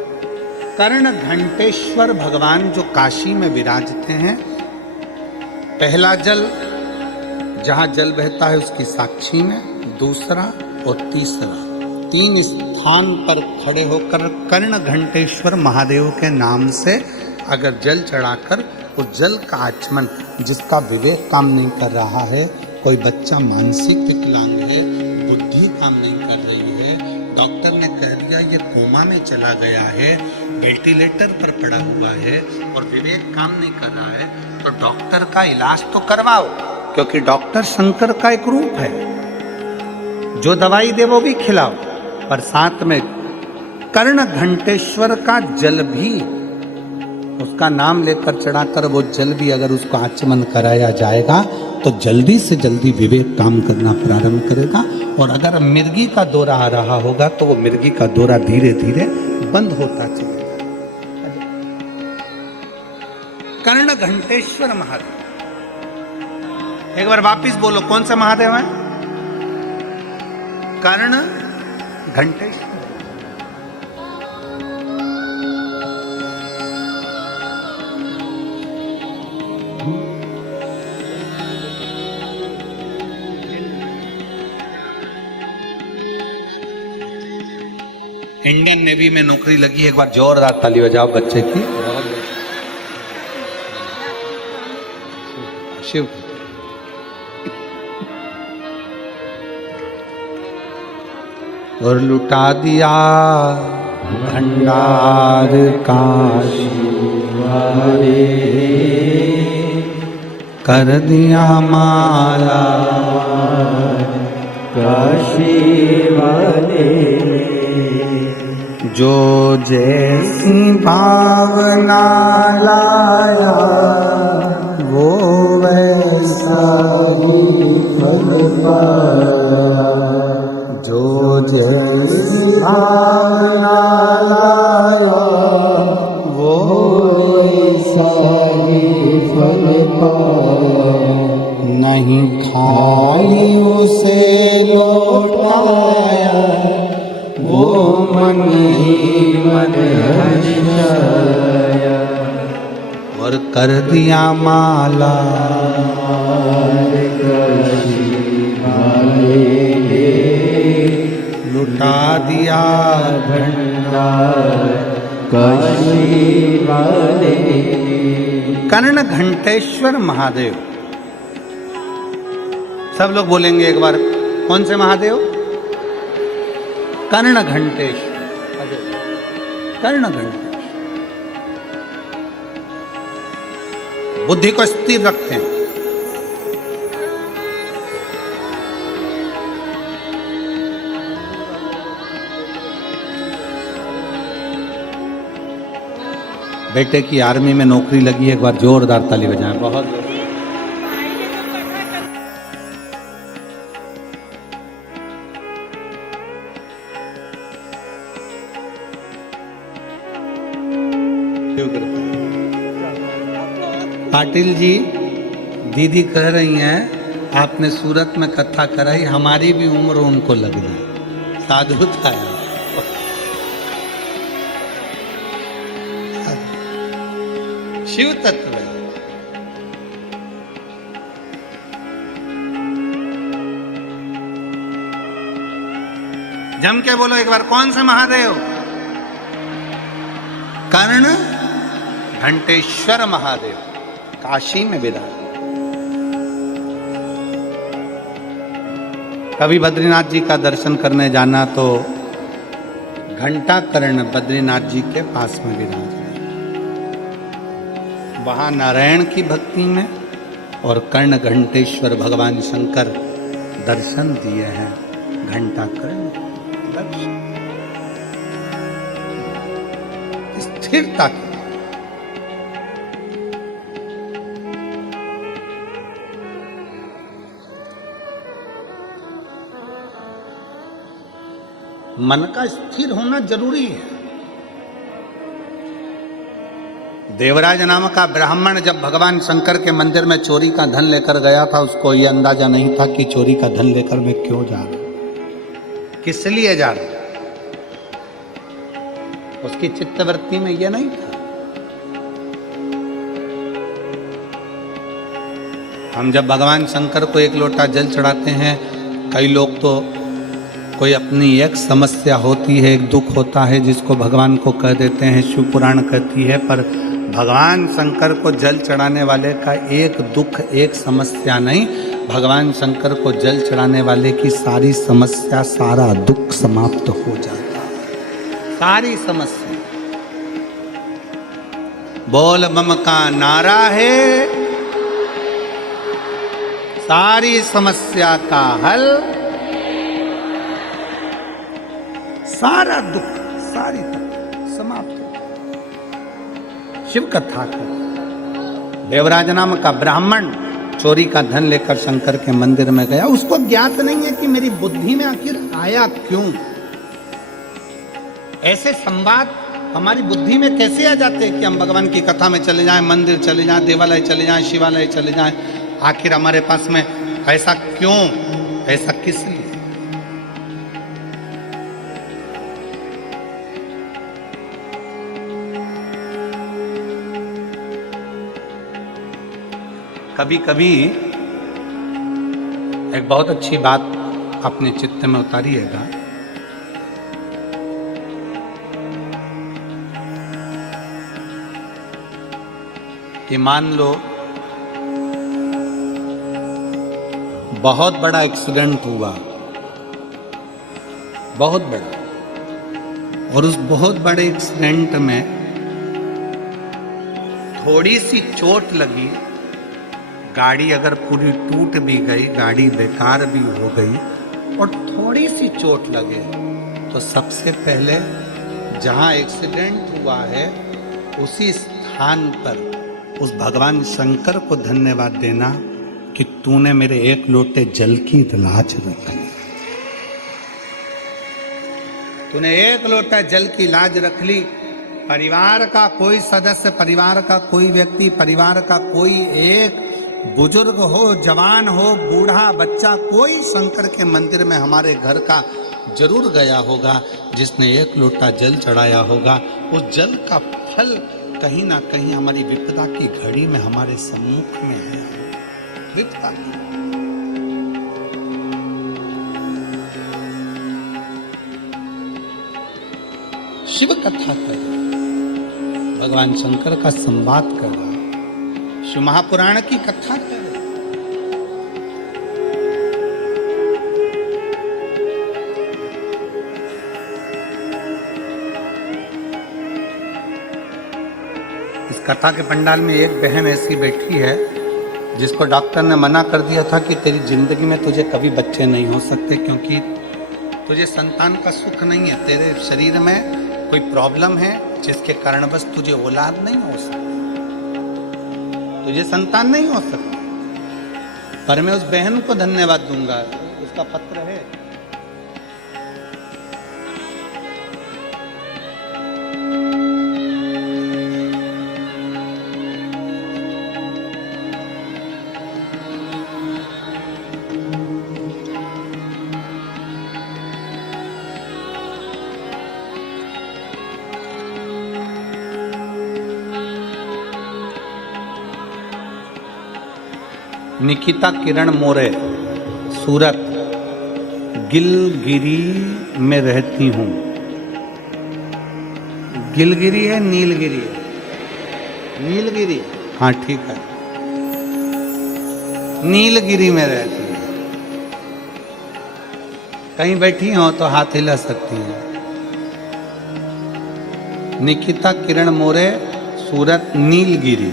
कर्ण घंटेश्वर भगवान जो काशी में विराजते हैं। पहला जल जहाँ जल बहता है उसकी साक्षी में, दूसरा और तीसरा 3 स्थान पर खड़े होकर कर्ण घंटेश्वर महादेव के नाम से अगर जल चढ़ाकर उस जल का आचमन, जिसका विवेक काम नहीं कर रहा है, कोई बच्चा मानसिक विकलांग है, बुद्धि काम नहीं कर रही है, डॉक्टर ने कह दिया ये कोमा में चला गया है, वेंटिलेटर पर पड़ा हुआ है और विवेक काम नहीं कर रहा है, तो डॉक्टर का इलाज तो करवाओ, क्योंकि डॉक्टर शंकर का एक रूप है। जो दवाई दे वो भी खिलाओ, पर साथ में कर्ण घंटेश्वर का जल भी, उसका नाम लेकर चढ़ाकर वो जल भी अगर उसको आचमन कराया जाएगा तो जल्दी से जल्दी विवेक काम करना प्रारंभ करेगा। और अगर मिर्गी का दौरा आ रहा होगा तो वो मिर्गी का दौरा धीरे धीरे बंद होता चलेगा। कर्ण घंटेश्वर महादेव, एक बार वापिस बोलो, कौन सा महादेव है? कर्ण घंटेश्वर। इंडियन नेवी में नौकरी लगी, एक बार जोरदार ताली बजाओ बच्चे की। शिव और लुटा दिया भंडार काशी वाले, कर दिया माला काशी वाले, जो जैसी भावना लाया वो वैसा ही फल पाया, जो जैसी भावना लाया वो वैसा ही फल पाया, नहीं खाई उसे लौटाया वो मन ही मन हर्षाया, और कर दिया माला लुटा दिया भंडार काशी वाले। कर्ण घंटेश्वर महादेव। सब लोग बोलेंगे एक बार, कौन से महादेव? कर्ण घंटेश्वर। कर्ण घंटेश्वर बुद्धि को स्थिर रखते हैं। बेटे की आर्मी में नौकरी लगी, एक बार जोरदार ताली बजाएं। बहुत पाटिल जी, दीदी कह रही हैं आपने सूरत में कथा कराई, हमारी भी उम्र उनको लग गई। साधु था शिव तत्व है। जम के बोलो एक बार, कौन से महादेव? कर्ण घंटेश्वर महादेव, काशी में विराज। कभी बद्रीनाथ जी का दर्शन करने जाना तो घंटा कर्ण बद्रीनाथ जी के पास में विराज, वहां नारायण की भक्ति में, और कर्ण घंटेश्वर भगवान शंकर दर्शन दिए हैं। घंटा कर्ण दर्शन स्थिरता की। मन का स्थिर होना जरूरी है। देवराज नाम का ब्राह्मण जब भगवान शंकर के मंदिर में चोरी का धन लेकर गया था, उसको यह अंदाजा नहीं था कि चोरी का धन लेकर मैं क्यों जा रहा हूं, किस लिए जा रहा हूं। उसकी चित्तवृत्ति में यह नहीं था। हम जब भगवान शंकर को एक लोटा जल चढ़ाते हैं, कई लोग तो कोई अपनी एक समस्या होती है, एक दुख होता है, जिसको भगवान को कह देते हैं, शिव पुराण कहती है, पर भगवान शंकर को जल चढ़ाने वाले का एक दुख, एक समस्या नहीं, भगवान शंकर को जल चढ़ाने वाले की सारी समस्या, सारा दुख समाप्त हो जाता है। सारी समस्या। बोल बम का नारा है, सारी समस्या का हल, सारा दुख, सारी तकलीफ समाप्त हो। शिव कथा कर देवराज नाम का ब्राह्मण चोरी का धन लेकर शंकर के मंदिर में गया। उसको ज्ञात नहीं है कि मेरी बुद्धि में आखिर आया क्यों। ऐसे संवाद हमारी बुद्धि में कैसे आ जाते हैं कि हम भगवान की कथा में चले जाएं, मंदिर चले जाएं, देवालय चले जाएं, शिवालय चले जाएं। आखिर हमारे पास में ऐसा क्यों, ऐसा किस लिए? कभी कभी एक बहुत अच्छी बात अपने चित्त में उतारिएगा। कि मान लो बहुत बड़ा एक्सीडेंट हुआ, बहुत बड़ा, और उस बहुत बड़े एक्सीडेंट में थोड़ी सी चोट लगी, गाड़ी अगर पूरी टूट भी गई, गाड़ी बेकार भी हो गई और थोड़ी सी चोट लगे, तो सबसे पहले जहां एक्सीडेंट हुआ है उसी स्थान पर उस भगवान शंकर को धन्यवाद देना कि तूने मेरे एक लोटे जल की लाज रखी। तूने एक लोटा जल की लाज रख ली। परिवार का कोई सदस्य, परिवार का कोई व्यक्ति, परिवार का कोई एक बुजुर्ग हो, जवान हो, बूढ़ा, बच्चा, कोई शंकर के मंदिर में हमारे घर का जरूर गया होगा जिसने एक लोटा जल चढ़ाया होगा। उस जल का फल कहीं ना कहीं हमारी विपदा की घड़ी में हमारे सम्मुख में है। विपदा शिव कथा कर, भगवान शंकर का संवाद कर, शिव महापुराण की कथा कर। इस कथा के पंडाल में एक बहन ऐसी बैठी है जिसको डॉक्टर ने मना कर दिया था कि तेरी जिंदगी में तुझे कभी बच्चे नहीं हो सकते, क्योंकि तुझे संतान का सुख नहीं है, तेरे शरीर में कोई प्रॉब्लम है जिसके कारण बस तुझे औलाद नहीं हो सकती, तुझे संतान नहीं हो सकती। पर मैं उस बहन को धन्यवाद दूंगा, उसका पत्र है। निकिता किरण मोरे, सूरत, गिलगिरी में रहती हूँ। गिलगिरी है, नीलगिरी है? नीलगिरी, हाँ ठीक है। नीलगिरी में रहती है। कहीं बैठी हो तो हाथ हिला सकती हैं। निकिता किरण मोरे, सूरत, नीलगिरी।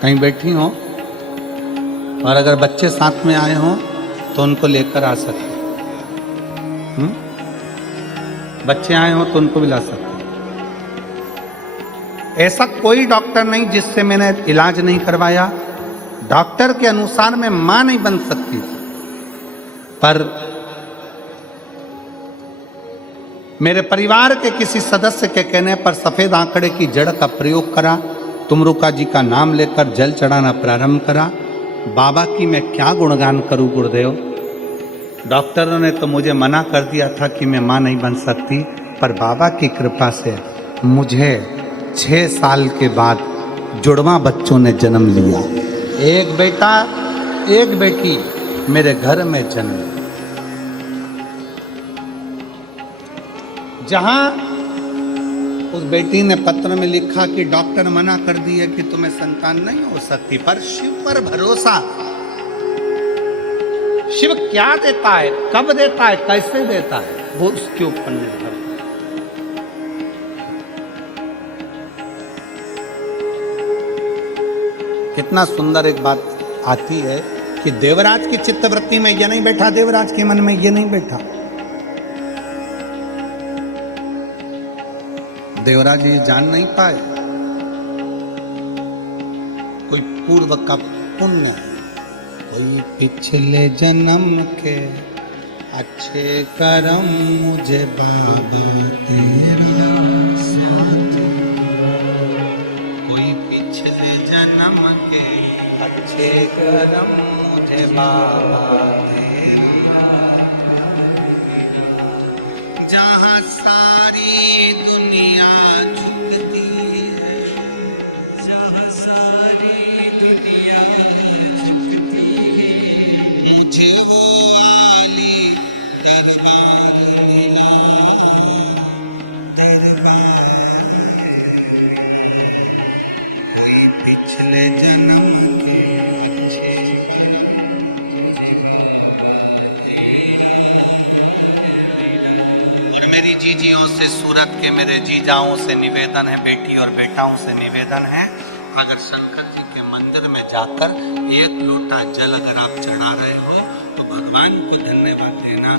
कहीं बैठी हो और अगर बच्चे साथ में आए हों तो उनको लेकर आ सकते, बच्चे आए हों तो उनको भी ला सकते। ऐसा कोई डॉक्टर नहीं जिससे मैंने इलाज नहीं करवाया। डॉक्टर के अनुसार मैं मां नहीं बन सकती, पर मेरे परिवार के किसी सदस्य के कहने पर सफेद आंकड़े की जड़ का प्रयोग करा, तुमरुका जी का नाम लेकर जल चढ़ाना प्रारंभ करा। बाबा की मैं क्या गुणगान करूं गुरुदेव। डॉक्टरों ने तो मुझे मना कर दिया था कि मैं मां नहीं बन सकती, पर बाबा की कृपा से मुझे 6 साल के बाद जुड़वा बच्चों ने जन्म लिया। एक बेटा, एक बेटी मेरे घर में जन्म। जहां उस बेटी ने पत्र में लिखा कि डॉक्टर मना कर दिया कि तुम्हें संतान नहीं हो सकती, पर शिव पर भरोसा। शिव क्या देता है, कब देता है, कैसे देता है, वो उसके ऊपर निर्भर है। कितना सुंदर एक बात आती है कि देवराज की चित्तवृत्ति में ये नहीं बैठा, देवराज के मन में ये नहीं बैठा। देवराज ये जान नहीं पाए कोई पूर्व का पुण्य, कोई पिछले जन्म के अच्छे कर्म मुझे बाबा तेरा साथ, कोई पिछले जन्म के अच्छे कर्म मुझे बाबा तेरा, जहाँ सारी दुनिया झुकती है, जहाँ सारी दुनिया पिछले जन्म के अच्छे और मेरी जीजियों से सूरत के मेरे जीजाओं से निवेदन है, बेटी और बेटाओं से निवेदन है, अगर शंकर जी के मंदिर में जाकर एक लोटा जल अगर आप चढ़ा रहे हो तो भगवान को धन्यवाद देना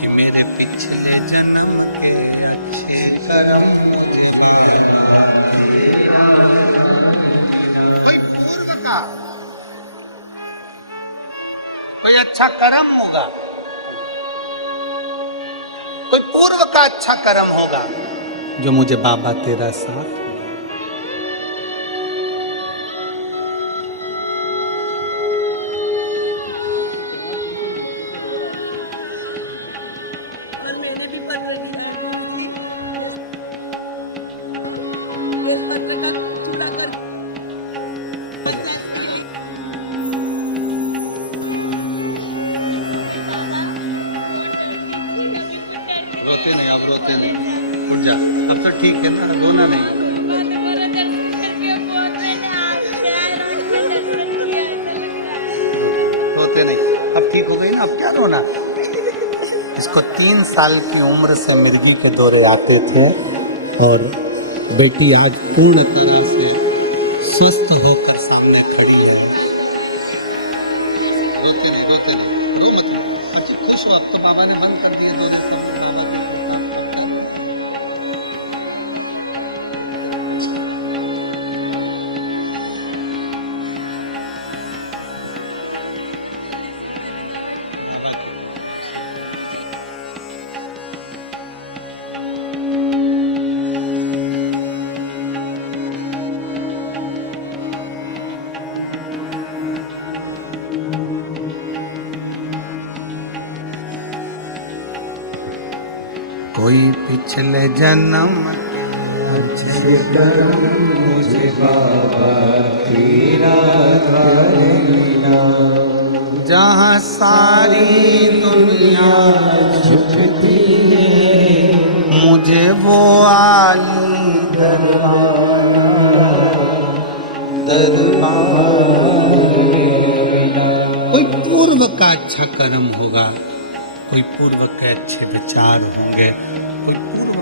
कि मेरे पिछले जन्म के अच्छे कर्म मुझे कोई पूर्व का कोई अच्छा कर्म होगा, कोई पूर्व का अच्छा कर्म होगा जो मुझे बाबा तेरा साथ और मैंने भी पत्र लिखा थी, इस पत्र का चूल्हा कर रोते नहीं, आप रोते नहीं, उठ जा, अब तो ठीक है ना, रोना नहीं। रोते नहीं, अब ठीक हो गई ना, अब क्या रोना। इसको 3 साल की उम्र से मिर्गी के दौरे आते थे और बेटी आज पूर्ण तरह से स्वस्थ होकर सामने खड़ी है। रोते नहीं, रोते नहीं, रो मत, अच्छा खुश हो, अब तो बाबा ने बंद कर दिए दौरे को। कोई पिछले जन्म के अच्छे कर्म मुझे बाबा तेरा करना, जहाँ सारी दुनिया झुकती है मुझे वो आली दरबारा कोई पूर्व का अच्छा कर्म होगा, कोई पूर्व के अच्छे विचार होंगे, कोई पूर्व